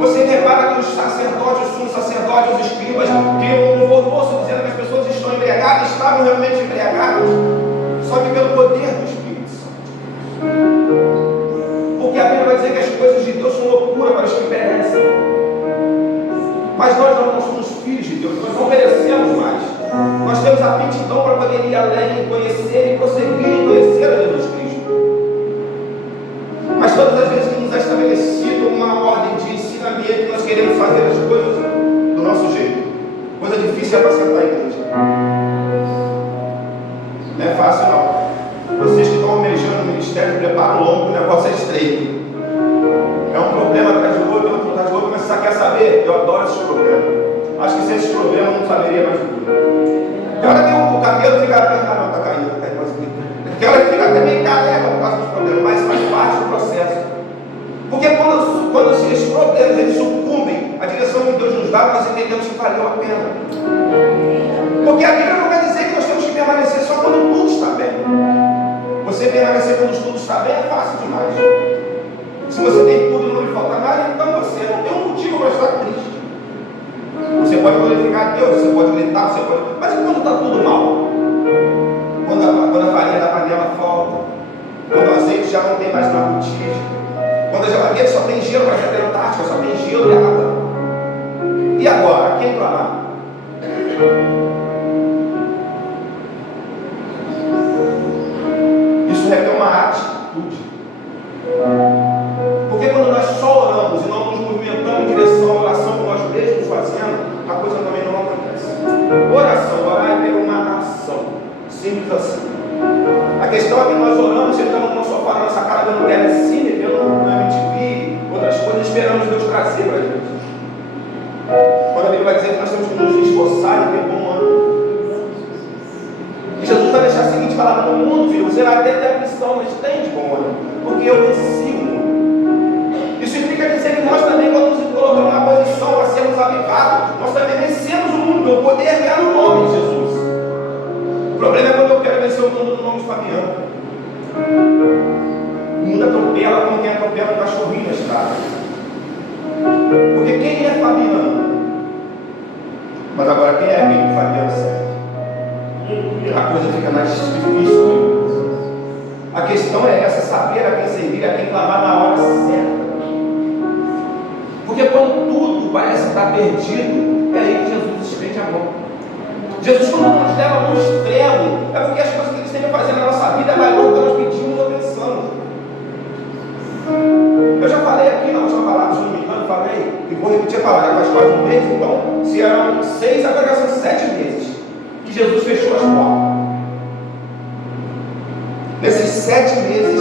você repara que os sacerdotes, os sumos sacerdotes, os escribas, criam um alvoroço dizendo que as pessoas estão embriagadas, estavam realmente embriagadas, só que pelo poder do Espírito Santo. Porque a Bíblia vai dizer que as coisas de Deus são loucura para os que perecem. Mas nós não somos filhos de Deus, nós não merecemos mais. Nós temos aptidão para poder ir além, conhecer e prosseguir em conhecer a Jesus Cristo. Mas todas as vezes que nos é estabelecido uma ordem de ensinamento, nós queremos fazer as coisas do nosso jeito. Coisa difícil é para sentar a igreja. Não é fácil não. Vocês que estão almejando o ministério, preparam o lombo, o negócio é estreito. É um problema atrás do outro, outro atrás do outro, mas você quer saber? Eu adoro esses problemas. Acho que sem esses problemas eu não saberia mais tudo. Tem hora que o cabelo fica até tá caindo, tem hora que fica até meio careca por causa dos problemas, mas faz parte do processo. Porque quando esses problemas eles sucumbem à direção que Deus nos dá, nós entendemos que valeu a pena. Porque a Bíblia não quer dizer que nós temos que permanecer só quando tudo está bem. Você permanecer quando tudo está bem é fácil demais. Se você tem tudo e não lhe falta nada, então você não tem um motivo para estar triste. Você pode glorificar a Deus, você pode gritar, você pode... Mas e quando está tudo mal? Quando a farinha da panela falta, quando o azeite já não tem mais na botija, quando a geladeira sabia que só tem gelo, mas até a Antártica só tem gelo e água. E agora, quem clamar? Isso requer uma atitude. Porque quando nós só oramos e não nos movimentamos em direção à oração que nós mesmos fazendo, a coisa também não acontece. Oração, orar é ter uma ação. Simples assim. A questão é que nós oramos, sentamos no sofá, na nossa cara, vendo telecine, vendo MTV, outras coisas, esperamos Deus trazer para a gente. Quando a Bíblia vai dizer que nós temos que nos esforçar e ter bom ânimo. E Jesus vai deixar a seguinte palavra: no mundo, filho, você vai ter aflição, mas tem de bom ânimo, porque eu venci o mundo. Isso implica dizer que nós também, quando nos colocamos na posição para sermos avivados, nós também vencemos o mundo. O poder é no nome de Jesus. O problema é quando eu quero vencer o mundo no nome de Fabiano. O mundo atropela como quem atropela um cachorrinho na estrada. Porque quem é Fabiano? Mas agora quem é quem Fabiano serve? A coisa fica mais difícil. A questão é essa: saber a quem servir, a quem clamar na hora certa. Porque quando tudo parece estar perdido, é aí que Jesus estende a mão. Jesus, quando nos leva a um extremo, é porque as coisas que Ele sempre fazendo na nossa vida é maior do que nós pedimos ou pensamos. Eu já falei aqui na última palavra, se não me engano, falei, e vou repetir a palavra, faz quase um mês, então, se eram 6, agora já são 7 meses que Jesus fechou as portas. Nesses 7 meses,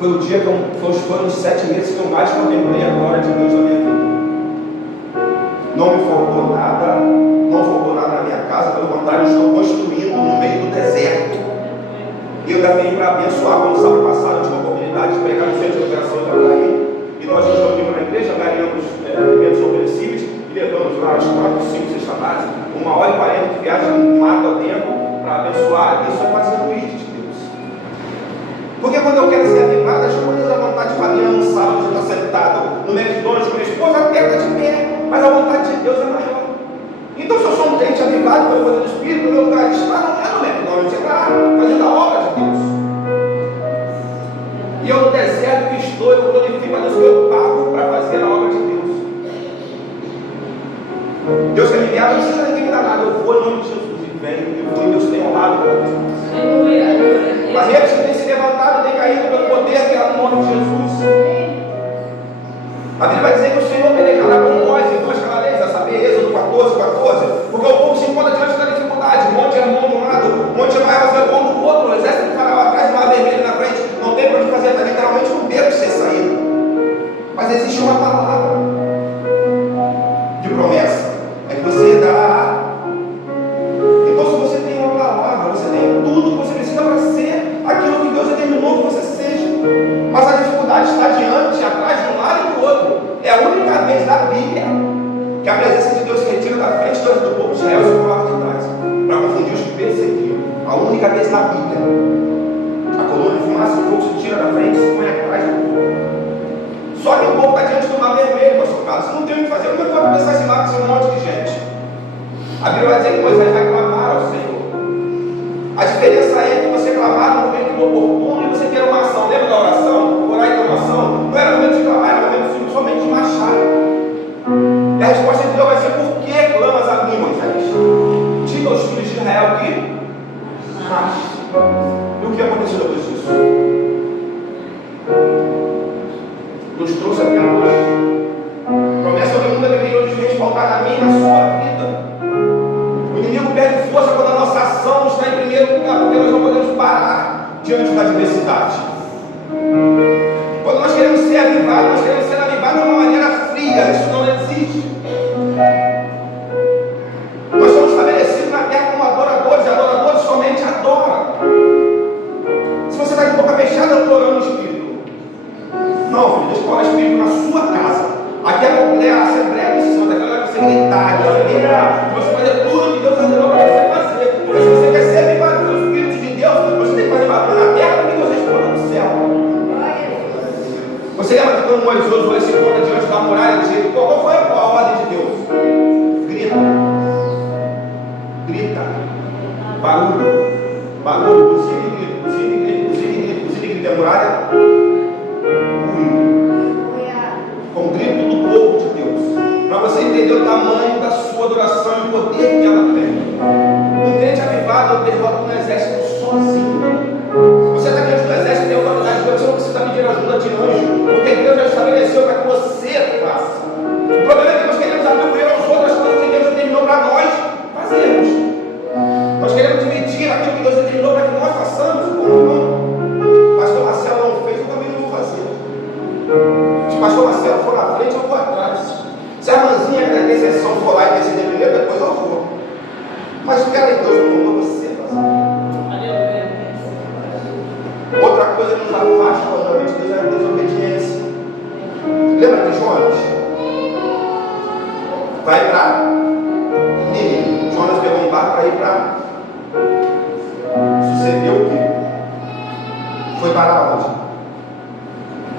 foram os 7 meses que eu mais contemplei a glória de Deus na minha vida. Não me faltou nada, não faltou nada na minha casa, pelo contrário, eu estou construindo no meio do deserto. E eu ainda venho para abençoar. Como sábado passado eu tive a oportunidade de pregar no centro de operação de Abraí, e nós nos reunimos na igreja, ganhamos alimentos oferecíveis e levamos lá as 4, 5, 6 bases, 1h40 de viagem, mato dentro, para abençoar. Isso é fazer o ir de Deus. Porque quando eu quero ser avivado, as coisas, a vontade de Fabiano no sábado, você está sentado no McDonald's com minha esposa, até está de pé, mas a vontade de Deus é maior. Então, se eu sou um crente avivado pelo poder do Espírito, o meu lugar de estar não é no McDonald's, é lá, fazendo a obra de Deus. E eu no deserto que estou, eu glorifico a Deus, que eu pago para fazer a obra de Deus. Deus quer me enviar, não precisa ninguém me dar nada, eu vou em nome de Jesus e venho, e vou, e Deus tem honrado para Deus. Mas eles que têm se levantado, têm caído pelo poder que é no nome de Jesus. A Bíblia vai dizer que o Senhor pelejará com nós em 2 cavaleiros, a saber, Êxodo 14, porque o povo se encontra diante da dificuldade. Monte é mão de um lado, monte maior é mão do outro, o exército de Faraó atrás, mar vermelho na frente, não tem para onde fazer, está literalmente um beco sem saída. Mas existe uma palavra de promessa, é que você dará. Então, se você tem uma palavra, você tem tudo que você precisa para ser aquilo que Deus determinou que você seja. Mas a dificuldade está diante, atrás, de um lado e do outro. É a única vez na Bíblia que a presença de Deus se retira da frente do povo de Israel e se coloca de trás, para confundir os que perseguiam. A única vez na Bíblia. A coluna de fumaça e fogo se tira da frente e se põe atrás do povo. Só que o povo está diante do mar vermelho, pastor Carlos. Não tem o que fazer, não pode pensar esse mar com um monte de gente. A Bíblia vai dizer que Moisés vai clamar ao Senhor. A diferença é que você clamar no momento oportuno e você ter uma ação. Lembra da oração? Orar e ter uma ação? Não era momento de clamar, era momento somente de marchar. E a resposta de Deus vai ser: por que clamas a mim, Moisés? Diga aos filhos de Israel que marche. E o que aconteceu depois disso? Nos trouxe até hoje. Promessa que nunca deveria hoje respaldar na minha e na sua vida. O inimigo perde força quando a nossa ação está em primeiro lugar, porque nós não podemos parar diante da adversidade. Quando nós queremos ser avivados, nós queremos ser avivados de uma maneira fria. Isso não existe. Nós somos estabelecidos na terra como adoradores, e adoradores somente adoram. Se você está de boca fechada, adorando o Espírito. Não, filho, deixa eu falar Espírito na sua casa. Aqui é a Assembleia de Decisão, daquela hora que você gritar, que você fazer tudo que Deus ordenou para você fazer. Porque se você quer ser avivado pelo Espírito de Deus, você tem que fazer barulho na terra do que você responda no céu. Você lembra que quando Moisés se encontra diante da muralha, ele diz: qual foi a ordem de Deus? Grita. Grita. Barulho. Buzina e grita. A muralha. o tamanho da sua adoração e o poder que ela tem. Um crente avivado derrota um exército sozinho. Você está diante do exército, tem autoridade de Deus, você não precisa pedir ajuda de anjo, porque Deus já estabeleceu para que você faça. O problema é que nós queremos atribuir aos outros as coisas que Deus determinou para nós fazermos. Nós queremos dividir aquilo que Deus determinou para que nós façamos. Como pastor Marcelo não fez, eu também não vou fazer. Se o pastor Marcelo for na frente, eu vou atrás. Se a irmãzinha da intercessão for lá e decidir primeiro, depois eu vou. Mas quero que Deus mandou você fazer. Outra coisa que nos afasta realmente de Deus é a desobediência. Lembra de Jonas? Vai para Nínive. Jonas pegou um barco para ir para. Sucedeu o que? Foi para onde?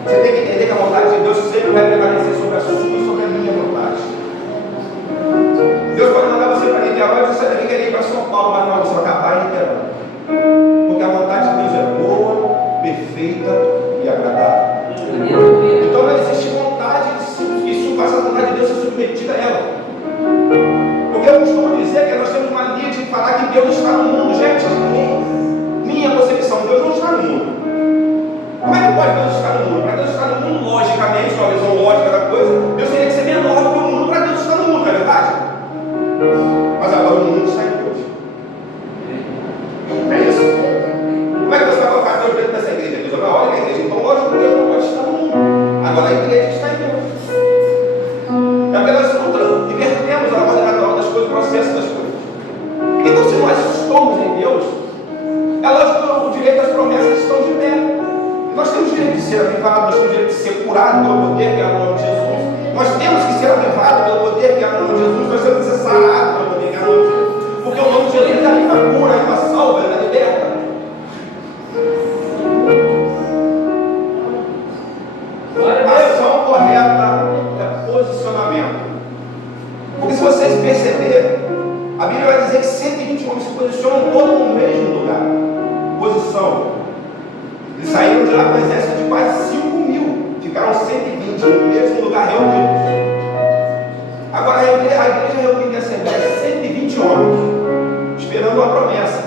Você tem que entender que a vontade de Deus sempre vai prevalecer sobre a sua e sobre a minha vontade. Deus pode mandar você para Niterói e você daqui querer ir para São Paulo, mas não, você vai acabar em Niterói. Porque a vontade de Deus é boa, perfeita e agradável. Então não existe vontade que faça a vontade de Deus ser submetida a ela. Porque eu costumo dizer que nós temos mania de falar que Deus está no mundo. Gente, minha concepção, Deus não está no mundo. Como é que pode Deus estar no mundo? Para Deus estar no mundo, logicamente, uma visão lógica da coisa, Deus teria que ser menor do que o mundo para Deus estar no mundo, não é verdade? Mas agora o mundo está em Deus. É isso. Como é que você vai colocar Deus dentro dessa igreja? Deus é maior que a igreja. Então, lógico que Deus não pode estar no mundo. Agora a igreja está em Deus. É porque nós invertemos a ordem natural das coisas, o processo das coisas. Então, se nós estamos em Deus, é lógico que o direito às promessas estão de pé. Nós temos o direito de ser avivados, nós temos o direito de ser curados pelo poder que é no nome de Jesus. Nós temos que ser avivados pelo poder que é no nome de Jesus. Nós temos que ser sarados pelo poder que é no nome de Jesus. Porque o nome de Jesus é a cura, a salva, a liberta. A ação correta é posicionamento. Porque se vocês perceberem, a Bíblia vai dizer que 120 homens se posicionam todos no mesmo lugar. Posição. Eles saíram de lá com um exército de quase 5.000. Ficaram 120 no mesmo lugar reunidos. Agora a igreja reunida em assembleia, 120 homens, esperando uma promessa.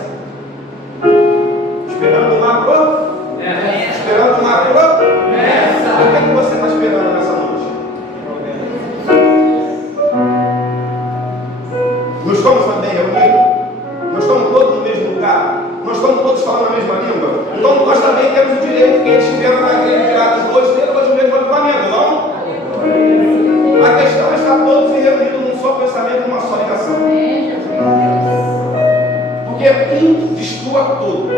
Esperando uma promessa. Esperando uma promessa. O que é que você está esperando nessa noite? Nós estamos também reunidos? Nós estamos todos no mesmo lugar? Nós estamos todos falando a mesma língua? Então nós também temos o direito, quem estiver na igreja virados dois, ter hoje o mesmo avivamento, não? A questão é estar todos reunidos num só pensamento, numa só ligação. Porque um destrua tudo.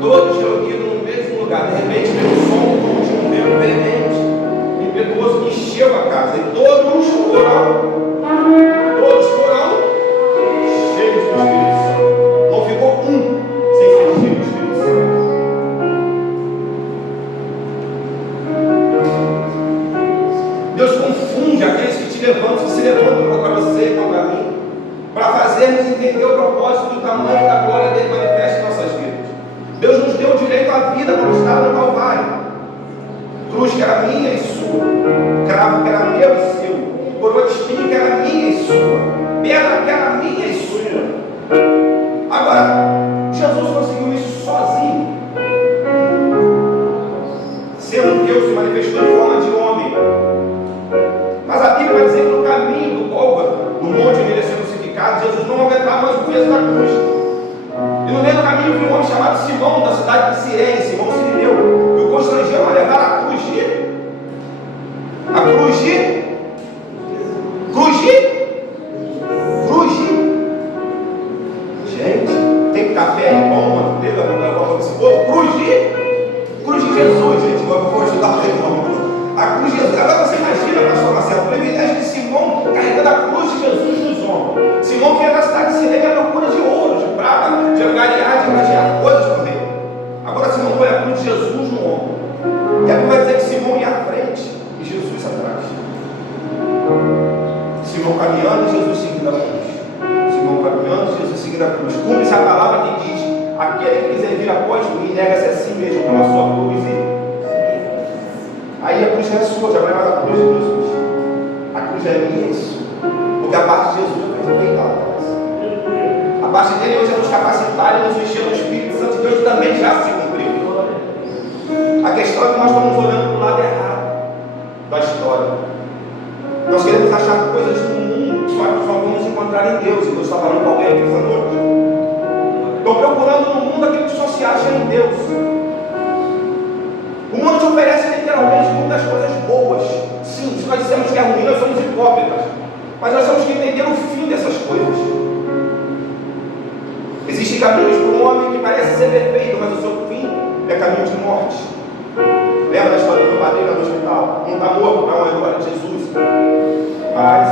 Todos reunidos no mesmo lugar. De repente veio o som de um vento veemente, impetuoso, que encheu a casa. E todos foram cheios do Espírito Santo. Não ficou um sem ser cheio do Espírito Santo. Deus confunde aqueles que te levantam, que se levantam contra você e contra mim, para fazermos entender o propósito do tamanho da glória dele manifesta em nossas vidas. Deus nos deu o direito à vida quando estava no Calvário. Cruz que era minha e sua, cravo que era meu e seu, coroa de espinho que era minha e sua, pedra que era minha e sua. Agora, Jesus conseguiu isso sozinho. Sendo Deus, se manifestou em forma de homem. Mas a Bíblia vai dizer que no caminho do Gólgota, no monte onde ele ia ser crucificado, Jesus não aguentava mais o peso da cruz. E no meio do caminho viu um homem chamado Simão, da cidade de Cirene, Simão Sirineu, que o constrangeu a levar a cruz de... Gente, tem café e pão, mano, dele, esse povo, cruz de Jesus, gente, agora eu vou ajudar o irmão. A cruz de Jesus, agora você imagina, pastor Marcelo, o privilégio de Simão carregando a cruz de Jesus nos ombros. Simão vinha da cidade de Cirene à procura de ouro, de prata, de angariar, de angariar coisas para o rei. Agora Simão põe a cruz de Jesus no ombro. E a Bíblia vai dizer que Simão ia à frente e Jesus atrás. Simão caminhando e Jesus seguindo a cruz. Simão caminhando e Jesus seguindo a cruz. Cumpre-se a palavra que diz: aquele que quiser vir após mim, nega-se a si mesmo, toma a sua cruz e... Aí a cruz é sua, já não é mais a cruz de Jesus. A já é minha isso. Porque a parte de Jesus já foi feita lá atrás. A parte dele hoje é nos capacitar e nos encher do Espírito Santo de Deus também já se cumpriu. A questão é que nós estamos olhando para o lado errado da história. Nós queremos achar coisas no mundo que nós só vamos encontrar em Deus. E Deus está falando com alguém aqui essa noite. Estou procurando no mundo aquilo que só se acha em Deus. O mundo te oferece literalmente muitas coisas boas. Sim, se nós dissemos que é ruim, nós somos hipócritas. Mas nós temos que entender o fim dessas coisas. Existem caminhos para um homem que parece ser perfeito, mas o seu fim é caminho de morte. Lembra da história do padrinho no hospital? Um está morto para uma glória de Jesus, mas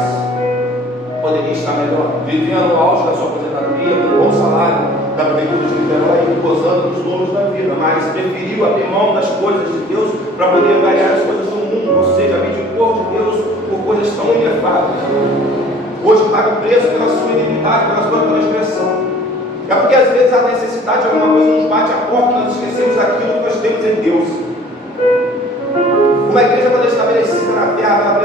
poderia estar melhor, vivendo no auge da sua aposentadoria, com um bom salário da prefeitura de Niterói, gozando dos louros da vida, mas preferiu abrir mão das coisas de Deus para poder ganhar as coisas do mundo, ou seja, abrir o povo de Deus por coisas tão inefáveis. Hoje paga o preço pela sua iniquidade, pela sua transgressão. É porque às vezes a necessidade de alguma coisa nos bate a porta e nós esquecemos aquilo que nós temos em Deus. Uma igreja, quando é estabelecida na terra,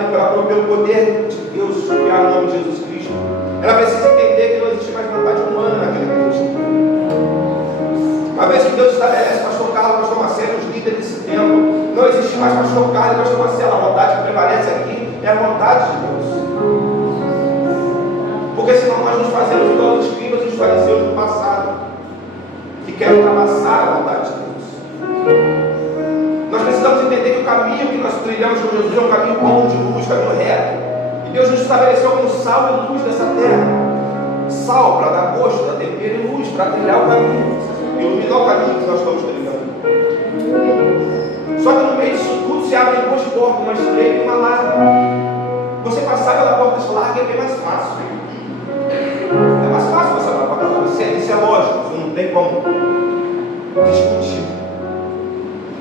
pelo poder de Deus, que é o nome de Jesus Cristo, ela precisa entender que não existe mais vontade humana naquela igreja. Uma vez que Deus estabelece pastor Carlos, pastor Marcelo, os líderes desse tempo, não existe mais pastor Carlos e pastor Marcelo. A vontade que prevalece aqui é a vontade de Deus. Porque senão nós nos fazemos igual os escribas e os fariseus do passado, que querem ultrapassar a vontade de Deus. Nós precisamos entender que o caminho que nós trilhamos com Jesus é um caminho bom de luz, caminho reto. E Deus nos estabeleceu como sal e luz dessa terra. Sal para dar gosto, dar tempero e luz para trilhar o caminho, iluminar o caminho que nós estamos trilhando. Só que no meio disso tudo se abrem duas portas, uma estreita e uma larga. Você passar pela porta larga é bem mais fácil. É mais fácil passar pela porta larga. Isso é lógico, você não tem como discutir.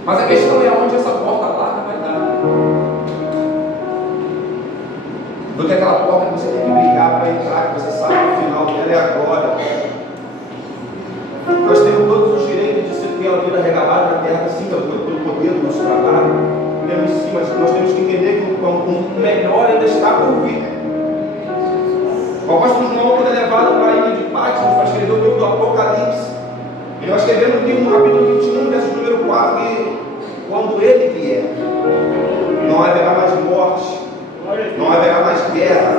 Mas a questão é onde essa porta larga vai dar. Do que aquela porta que você tem que brigar para entrar, que você sabe que o final dela é a glória. Nós temos todos os direitos de ter a vida regalada na terra, sim, pelo poder do nosso trabalho. Temos sim, mas nós temos que entender que o melhor ainda está por vir. O apóstolo João, quando é levado para a ilha de Patmos para escrever o livro do Apocalipse, e nós escrevemos no livro, no capítulo 21, verso número 4, que quando ele vier, não haverá mais morte, não haverá mais guerra,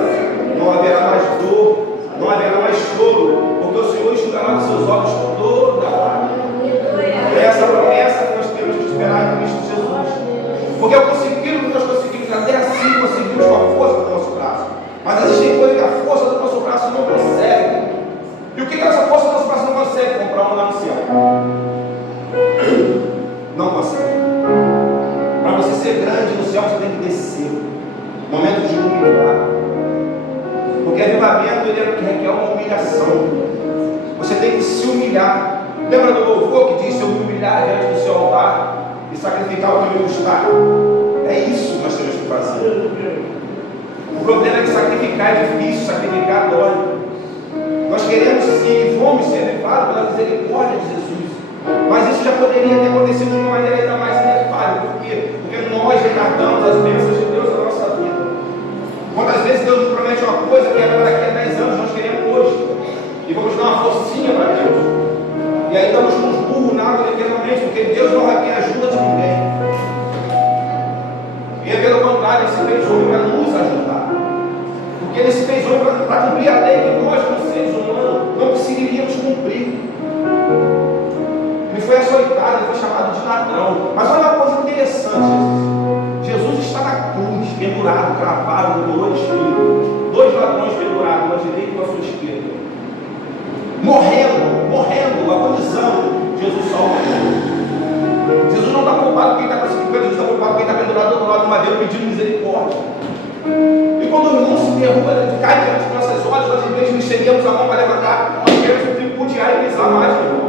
não haverá mais dor, não haverá mais choro, porque o Senhor enxugará dos seus olhos toda a lágrima. É essa promessa que nós temos que esperar em Cristo Jesus. Porque ao conseguir o que nós conseguimos na terra, sim, conseguimos com a força do nosso braço. Mas existem coisas que a força do nosso braço não consegue. E o que essa força do nosso braço não consegue? Comprar um lá no céu. Não consegue. Para você ser grande no céu, você tem que descer. Momento de humilhar. Porque avivamento ele requer uma humilhação. Você tem que se humilhar. Lembra do louvor que diz: eu me humilhar diante do seu altar e sacrificar o que me custar? É isso que nós temos que fazer. O problema é que sacrificar é difícil, sacrificar dói. Nós queremos sim e fomos ser levados pela misericórdia de Jesus. Mas isso já poderia ter acontecido de uma maneira ainda mais inefável. Por quê? Porque nós retardamos as bênçãos de Deus na nossa vida. Quantas vezes Deus nos promete uma coisa que era daqui a 10 anos, nós queremos hoje. E vamos dar uma forcinha para Deus. E aí damos uns burros na água literalmente, porque Deus não requer ajuda de ninguém. E é pelo contrário, Ele se fez homem para nos ajudar. Porque Ele se fez homem para cumprir a lei que nós, como seres humanos, não conseguiríamos cumprir. Ele foi açoitado, ele foi chamado de ladrão. Mas olha uma coisa interessante: Jesus está na cruz, pendurado, cravado no dolor espírito. 2 ladrões pendurados, uma direita e uma sua esquerda. Morrendo, agonizando. Jesus salva. Jesus não está preocupado com quem está crucificado, Jesus está preocupado com quem está pendurado do outro lado do madeiro pedindo misericórdia. E quando o irmão se derruba, ele cai diante de nossos olhos, nós em vez de estendemos a mão para levantar, nós queremos tripudiar e pisar mais, meu irmão.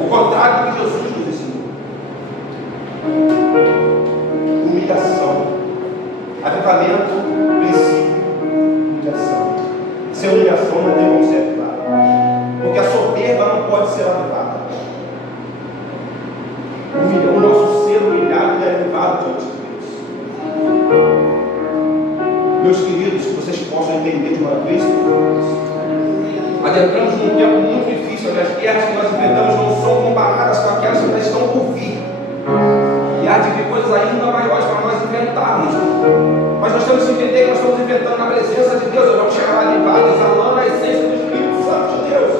O contrário do que Jesus nos ensinou. Humilhação. Avivamento, princípio, humilhação. Sem humilhação não tem como ser avivado. Porque a soberba não pode ser avivada. O nosso ser humilhado é avivado diante de Deus. Meus queridos, que vocês possam entender de uma vez por todas. Adentramos num tempo muito difícil, onde as guerras que nós enfrentamos não são comparadas com aquelas que ainda estão por vir. E há de vir coisas ainda maiores para nós enfrentarmos. Mas nós temos que entender que nós estamos enfrentando na presença de Deus. Nós vamos chegar lá animados, exalando a essência do Espírito Santo de Deus.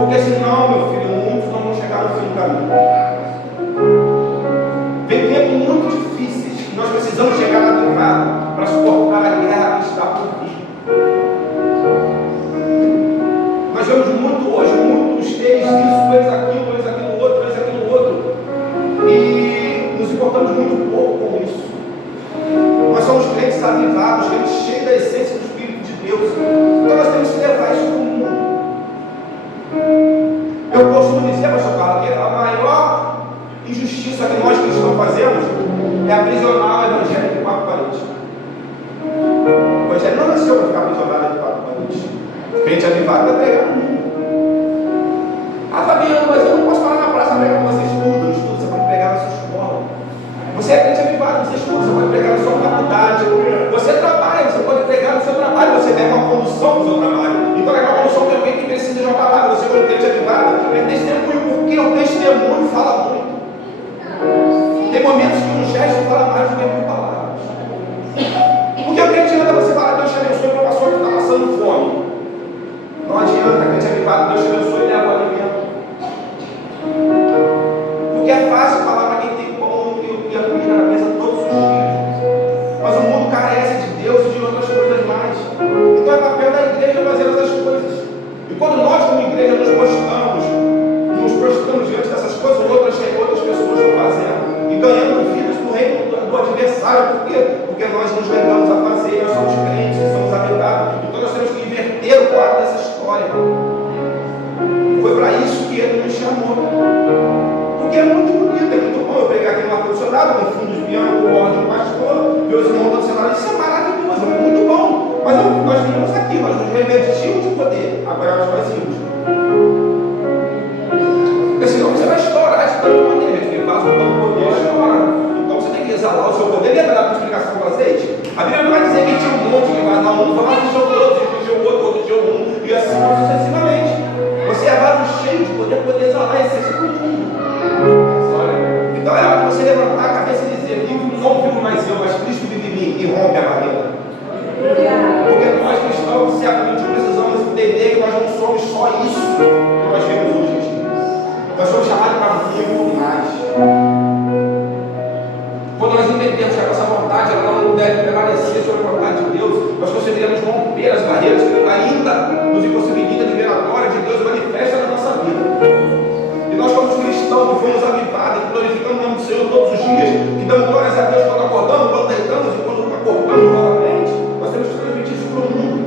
Porque senão, meu filho, muitos não vão chegar no fim do caminho. Vem tempos muito difíceis que nós precisamos chegar lá livrado para suportar a guerra que está por vir. Nós vemos muito hoje, muitos eles isso, eles aquilo outro, e nos importamos muito pouco com isso. Nós somos crentes avivados, crentes cheios da essência do Espírito de Deus. Então nós temos que levar isso para o mundo. Eu costumo dizer, pastor Carlos, que a maior injustiça que nós cristãos fazemos é aprisionar o Evangelho de quatro paredes. O Evangelho não nasceu para ficar aprisionado de quatro paredes. Crente avivado é pregar no mundo. Ah, Fabiano, mas eu não posso falar na praça pregar com você. Estuda, você pode pregar na sua escola. Você é crente avivado, você estuda, você pode pregar na sua faculdade. Você trabalha, você pode pregar no seu trabalho. Você tem uma condução no seu trabalho. Então é uma condução de alguém que precisa de uma palavra. Você, como crente avivado, é testemunho, porque o testemunho fala muito. Tem momentos que um gesto fala mais do que mil palavras. Porque o crente anda, você fala, Deus te abençoe para uma pessoa que está passando fome. Não adianta, crente avivado, Deus te abençoe e leva o alimento. Porque é fácil falar para quem tem pão e a comida na mesa todos os dias. Mas o mundo carece de Deus e de outras coisas mais. Então é papel da igreja fazer essas coisas. E quando nós, como igreja, nos prostramos diante dessas coisas, outras pessoas estão fazendo e ganhando vidas no reino do adversário. Por quê? Porque nós nos negamos a fazer, nós somos crentes, somos avivados. Então nós temos que inverter o quadro dessa história. Foi para isso que ele nos chamou. Porque é muito bonito, é muito bom eu pregar aqui no ar-condicionado, com fundo de piano, com o órgão do pastor, ver os irmãos do cenário, isso é maravilhoso, é muito bom. Mas nós viemos aqui, nós nos revestimos de poder, agora nós vazimos. Porque senão você vai estourar de tanto poder, porque faz um tanto poder, estoura. Então você tem que exalar o seu poder. Lembra da multiplicação do azeite? A Bíblia não vai dizer que tinha um monte que vai dar um vaso, encheu outro, encheu outro, encheu um, e assim sucessivamente. Você é vaso cheio de poder exalar a essência do mundo. Então é hora de você levantar a cabeça e dizer: não vivo mais eu, mas Cristo vive em mim, e rompe a barreira. Porque nós cristãos, certamente precisamos entender que nós não somos só isso que nós vemos hoje em dia. Nós somos chamados para muito mais. Quando nós entendemos que a nossa vontade ela não deve permanecer sobre a vontade de Deus, nós conseguiremos romper as barreiras que ainda nos impossibilitam de ver a glória de Deus manifesta na nossa vida. E nós, como cristãos, que fomos avivados, que glorificamos o nome do Senhor todos os dias, que damos glórias a Deus quando acordamos, quando deitamos e quando acordamos novamente, nós temos que transmitir isso para o mundo.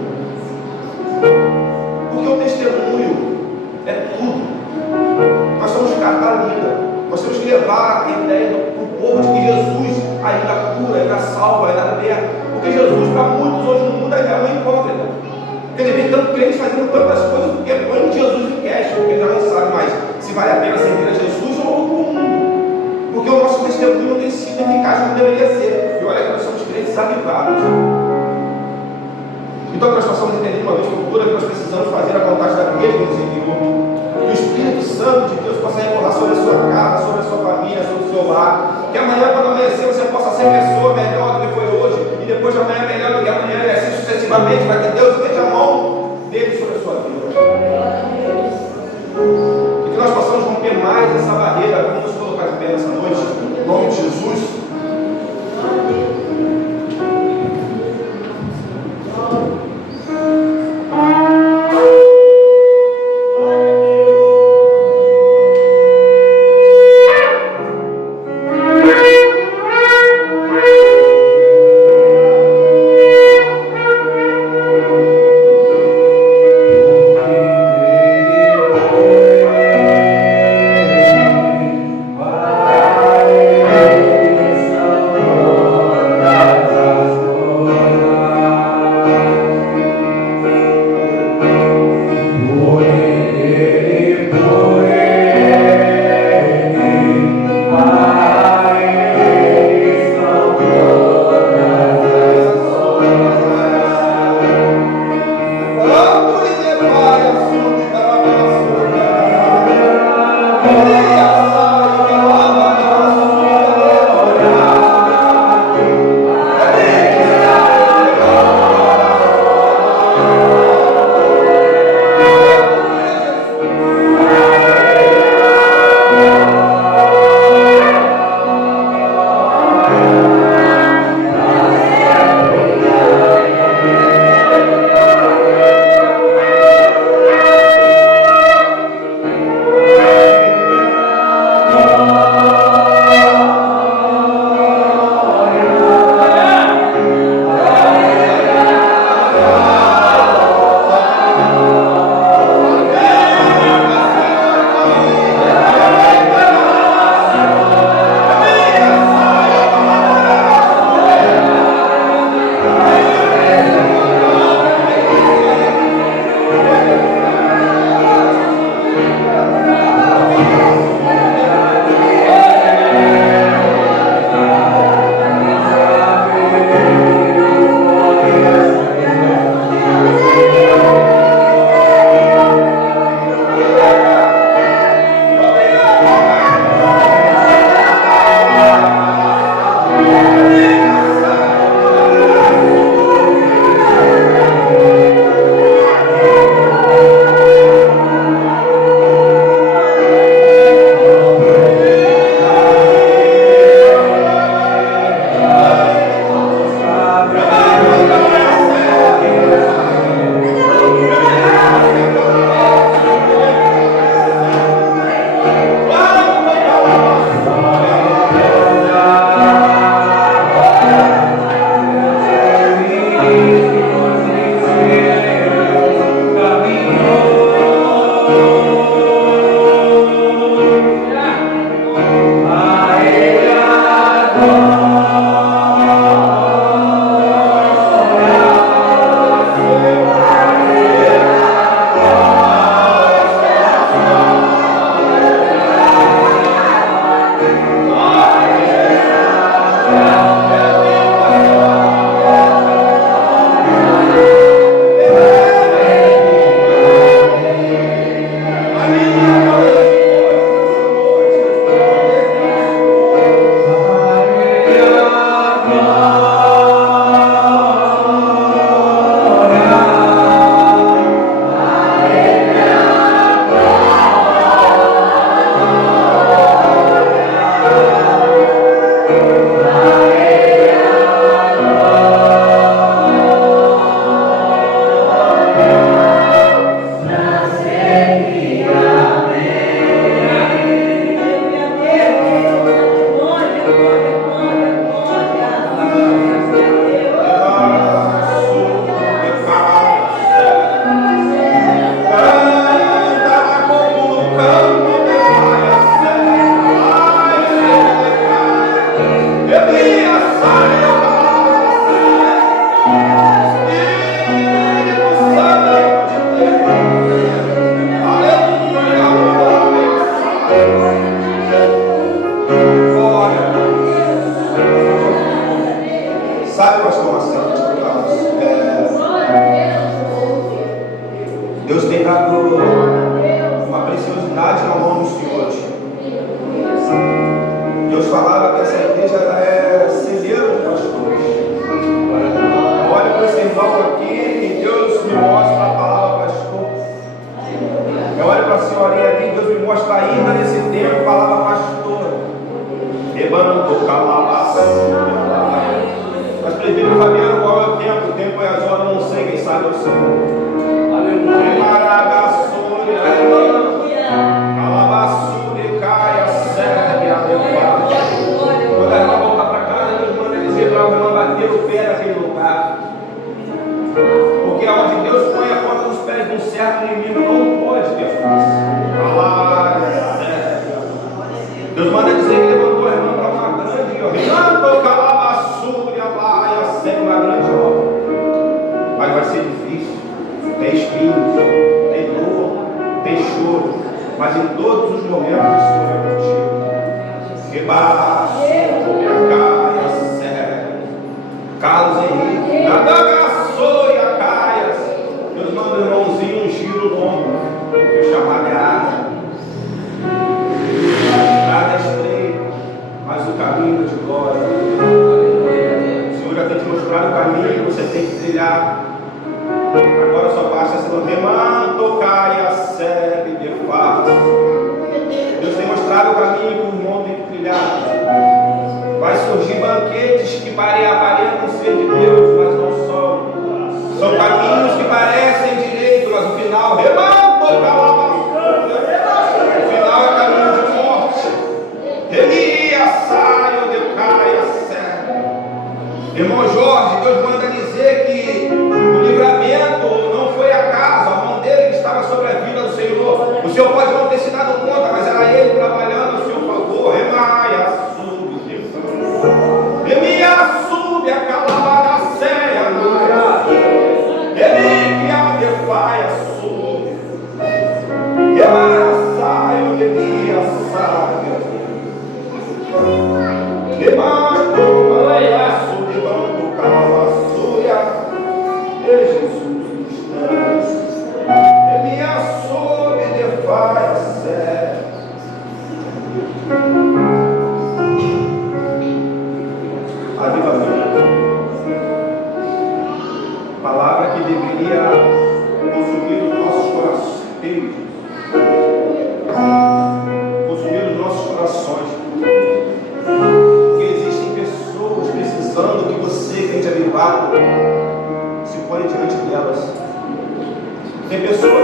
Porque o testemunho é tudo. Nós somos Catalina. Nós temos que levar a ideia para o povo de que Jesus ainda cura, ainda salva, ainda liberta. Porque Jesus, para muitos hoje no mundo, ainda é uma incógnita. Porque ele vê tanto crente fazendo tantas coisas, porque põe Jesus em queixa, porque ele já não sabe mais se vale a pena servir a Jesus ou o mundo. Porque o nosso testemunho não tem sido eficaz como deveria ser. E olha que nós somos crentes avivados. Então nós possamos entender uma vez por todas que nós precisamos fazer a vontade daquele que nos enviou. Que o Espírito Santo de Deus possa repousar sobre a sua casa, sobre a sua família, sobre o seu lar. Que amanhã, quando amanhecer, você possa ser pessoa melhor do que foi hoje. E depois de amanhã melhor do que amanhã, e assim sucessivamente, para que Deus veja a mão dele sobre a sua vida. E que nós possamos romper mais essa barreira. Vamos nos colocar de pé nessa noite. Em nome de Jesus.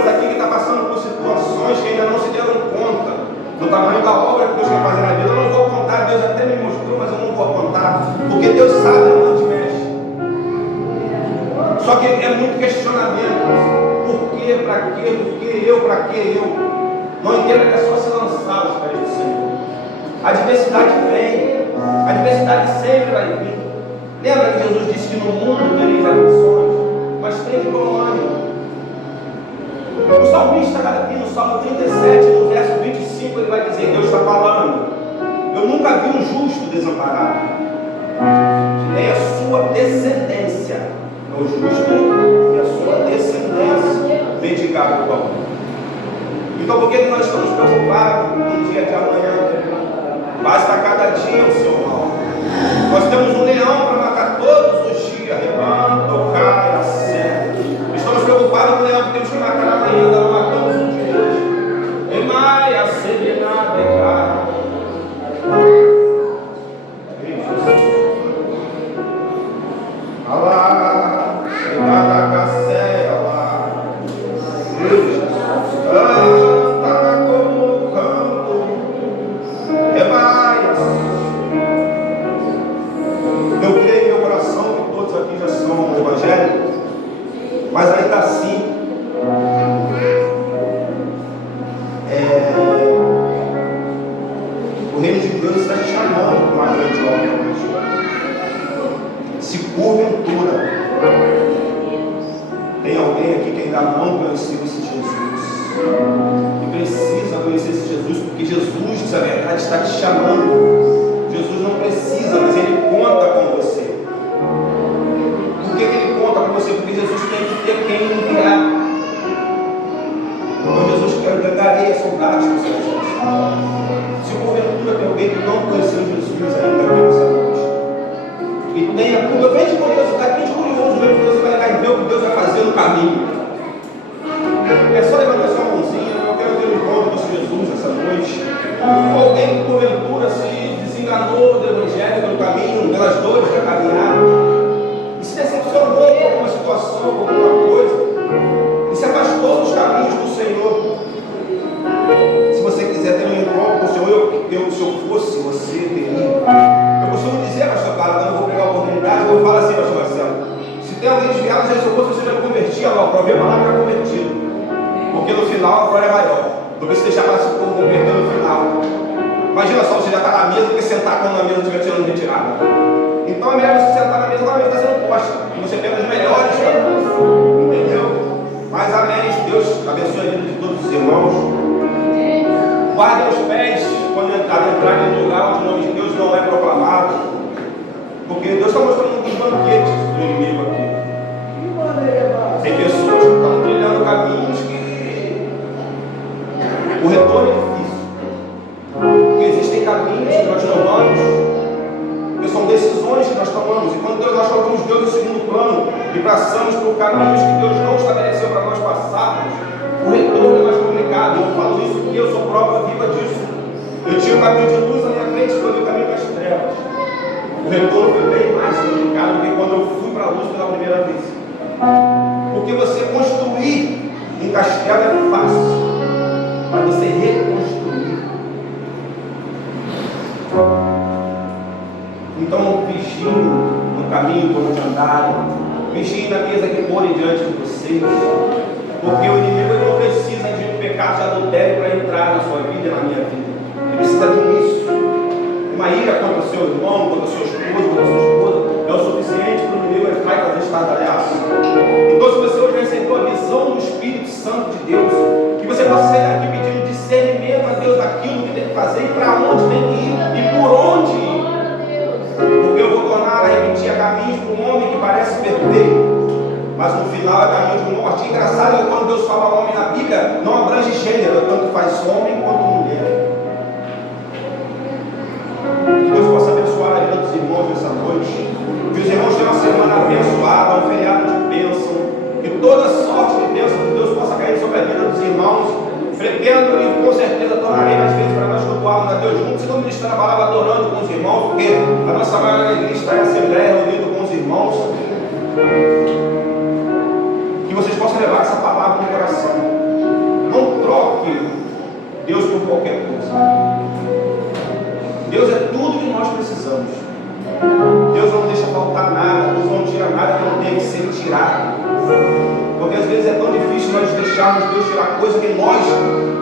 pessoas aqui que estão passando por situações que ainda não se deram conta do tamanho da obra que Deus quer fazer na vida. Eu não vou contar, Deus até me mostrou, mas eu não vou contar, porque Deus sabe onde mexe. Só que é muito questionamento. Por quê? Para quê? Por que eu? Para que eu? Não entenda que é só se lançar aos pés do Senhor. A adversidade vem, a adversidade sempre vai vir. Lembra que Jesus disse que no mundo tereis aflições, mas tende bom ânimo. O salmista aqui no Salmo 37, no verso 25, ele vai dizer, Deus está falando, eu nunca vi um justo desamparado, nem a sua descendência, o justo e a sua descendência mendigar o pão. Então por que nós estamos preocupados com o dia de amanhã? Basta cada dia o seu mal. Nós temos um leão para matar todos os dias, levanta, cai, acerta. Estamos preocupados com o leão que temos que matar amanhã, ainda não matamos um dia hoje. Emai, acerena, pegar. Alá, chegada a cacé, alá. Canta como canto. Emai, eu creio em meu coração que todos aqui já são evangélicos, mas ainda assim, o reino de Deus está te chamando para uma grande obra hoje. Se porventura tem alguém aqui que ainda não conheceu esse Jesus e precisa conhecer esse Jesus, porque Jesus, diz a verdade, está te chamando. Jesus não precisa, mas Ele conta com você. Por que Ele conta com você? Porque Jesus tem que ter quem enviar. Então Jesus quer ganhar soldados que você vai estar. Se porventura tem alguém que não conheceu Jesus ainda aqui nessa noite, e tenha culpa, vem de curiosidade, vem de curioso mesmo, Deus vai lá e ver o que Deus vai fazer no caminho. É só levantar sua mãozinha, eu quero ter um encontro com Jesus essa noite. Ou alguém que porventura se desenganou do Evangelho pelo caminho, pelas dores da caminhada, e se decepcionou com alguma situação, com alguma coisa, e se afastou dos caminhos do Senhor. Se você quiser ter um encontro com o Senhor, se eu fosse você, teria. Eu costumo dizer, pastor Carlos, eu não vou pegar a oportunidade, eu falo assim, pastor Marcelo, se tem alguém desviado, se eu fosse você já me convertia, o problema lá está convertido. Porque no final a glória é maior. Do que se deixar para se converter no final. Imagina só, você já está na mesa do que sentar quando a mesa estiver tirando retirada. Então é melhor você sentar na mesa quando a mesa está sendo posta. E você pega os melhores, tá? Entendeu? Mas amém, Deus abençoe a vida de todos os irmãos. Guardem os pés quando entrarem no lugar onde o nome de Deus não é proclamado. Porque Deus está mostrando alguns banquetes do inimigo aqui. Tem pessoas que estão trilhando caminhos que o retorno é difícil. Porque existem caminhos que nós tomamos, que são decisões que nós tomamos. E quando nós colocamos Deus em segundo plano e passamos por caminhos que Deus não estabeleceu para nós passarmos, o retorno é mais complicado. Eu falo isso porque eu sou prova viva disso. Eu tinha um caminho de luz na minha frente, escolhi o caminho das trevas. O retorno foi bem mais complicado do que quando eu fui para a luz pela primeira vez. Porque você construir um castelo é fácil, mas você reconstruir. Então vigiem no caminho por onde andarem, vigiem na mesa que porem diante de vocês, porque o inimigo ele não precisa de um pecado de adultério para entrar na sua vida e na minha vida. Ele precisa de um isso. Uma ira contra o seu irmão, contra o seu esposo, contra a sua esposa, é o suficiente para o inimigo entrar e fazer estardalhaço. Então, se você hoje recebeu a visão do Espírito Santo de Deus, que você possa sair daqui pedindo discernimento a Deus daquilo que tem que fazer e para onde tem que ir e por onde ir. Porque eu vou tornar a repetir a caminhos para um homem que parece perfeito, mas no final é caminho de morte. Engraçado que quando Deus fala homem na Bíblia, não abrange gênero, tanto faz homem quanto mulher. Que Deus possa abençoar a vida dos irmãos nessa noite. Que os irmãos tenham uma semana abençoada, um feriado de bênção. Que toda sorte de bênção de Deus possa cair sobre a vida dos irmãos. Pretendo e com certeza tornarei mais vezes para nós cultuarmos a Deus juntos. Se não ministrar a palavra adorando com os irmãos, porque a nossa maior alegria está em assembleia, reunido com os irmãos. Que vocês possam levar essa palavra no coração. nós precisamos. Deus não deixa faltar nada, Deus não tira nada que não tem que ser tirado. Porque às vezes é tão difícil nós deixarmos Deus tirar coisa que nós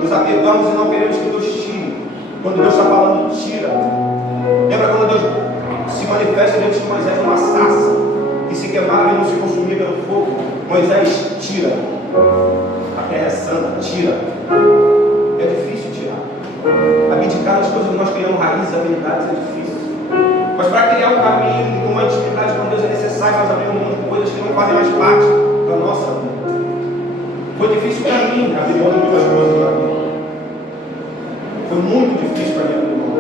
nos apegamos e não queremos que Deus tire. Quando Deus está falando, tira. Lembra quando Deus se manifesta diante de Moisés numa sarça que se queimava e não se consumia pelo fogo? Moisés, tira. A terra é santa, tira. É difícil tirar. Abdicar das coisas que nós criamos raízes, habilidades, é difícil. Mas para criar um caminho, uma intimidade com Deus é necessário nós abrir mão de coisas que não fazem mais parte da nossa vida. Foi difícil para mim abrir mão de muitas coisas da vida. Foi muito difícil para mim abrir mão.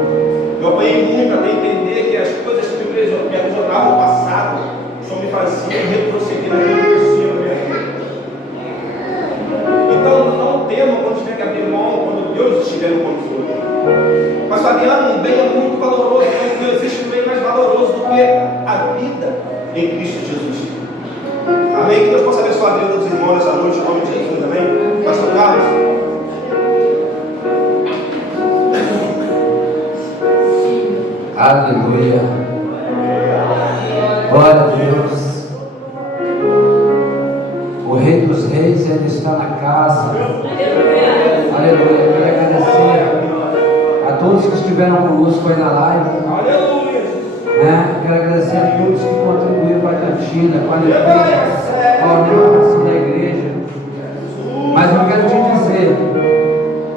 Eu apanhei muito até entender que as coisas que me aprisionavam no passado só me faziam retroceder naquilo que possível na minha vida. Então não tema quando tiver que abrir mão, quando Deus estiver no controle. Mas Fabiano, um bem é muito valoroso, não existe um bem mais valoroso do que a vida em Cristo Jesus. Amém? Que Deus possa abençoar a vida dos irmãos nessa noite, em nome de Jesus, amém? Pastor Carlos. Aleluia. Glória a Deus. O Rei dos Reis, Ele está na casa. Aleluia. Eu quero agradecer a todos que estiveram conosco aí na live. Aleluia. Quero agradecer a todos que contribuíram com a cantina, com a limpeza, com a organização da igreja. Mas eu quero te dizer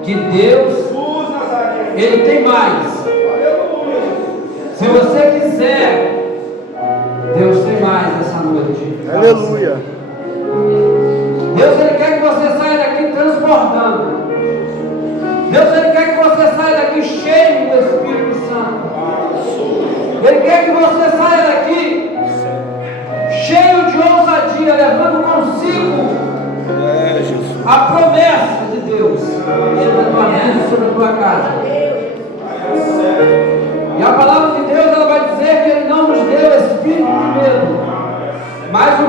que Deus, Ele tem mais. Se você quiser, Deus tem mais essa noite. Aleluia. Deus, Ele quer que você saia daqui transbordando. Deus, Ele quer que você saia daqui cheio do Espírito Santo. Ele quer que você saia daqui cheio de ousadia, levando consigo a promessa de Deus sobre a tua vida, sobre a tua casa. E a palavra de Deus, ela vai dizer que Ele não nos deu espírito de medo, mas o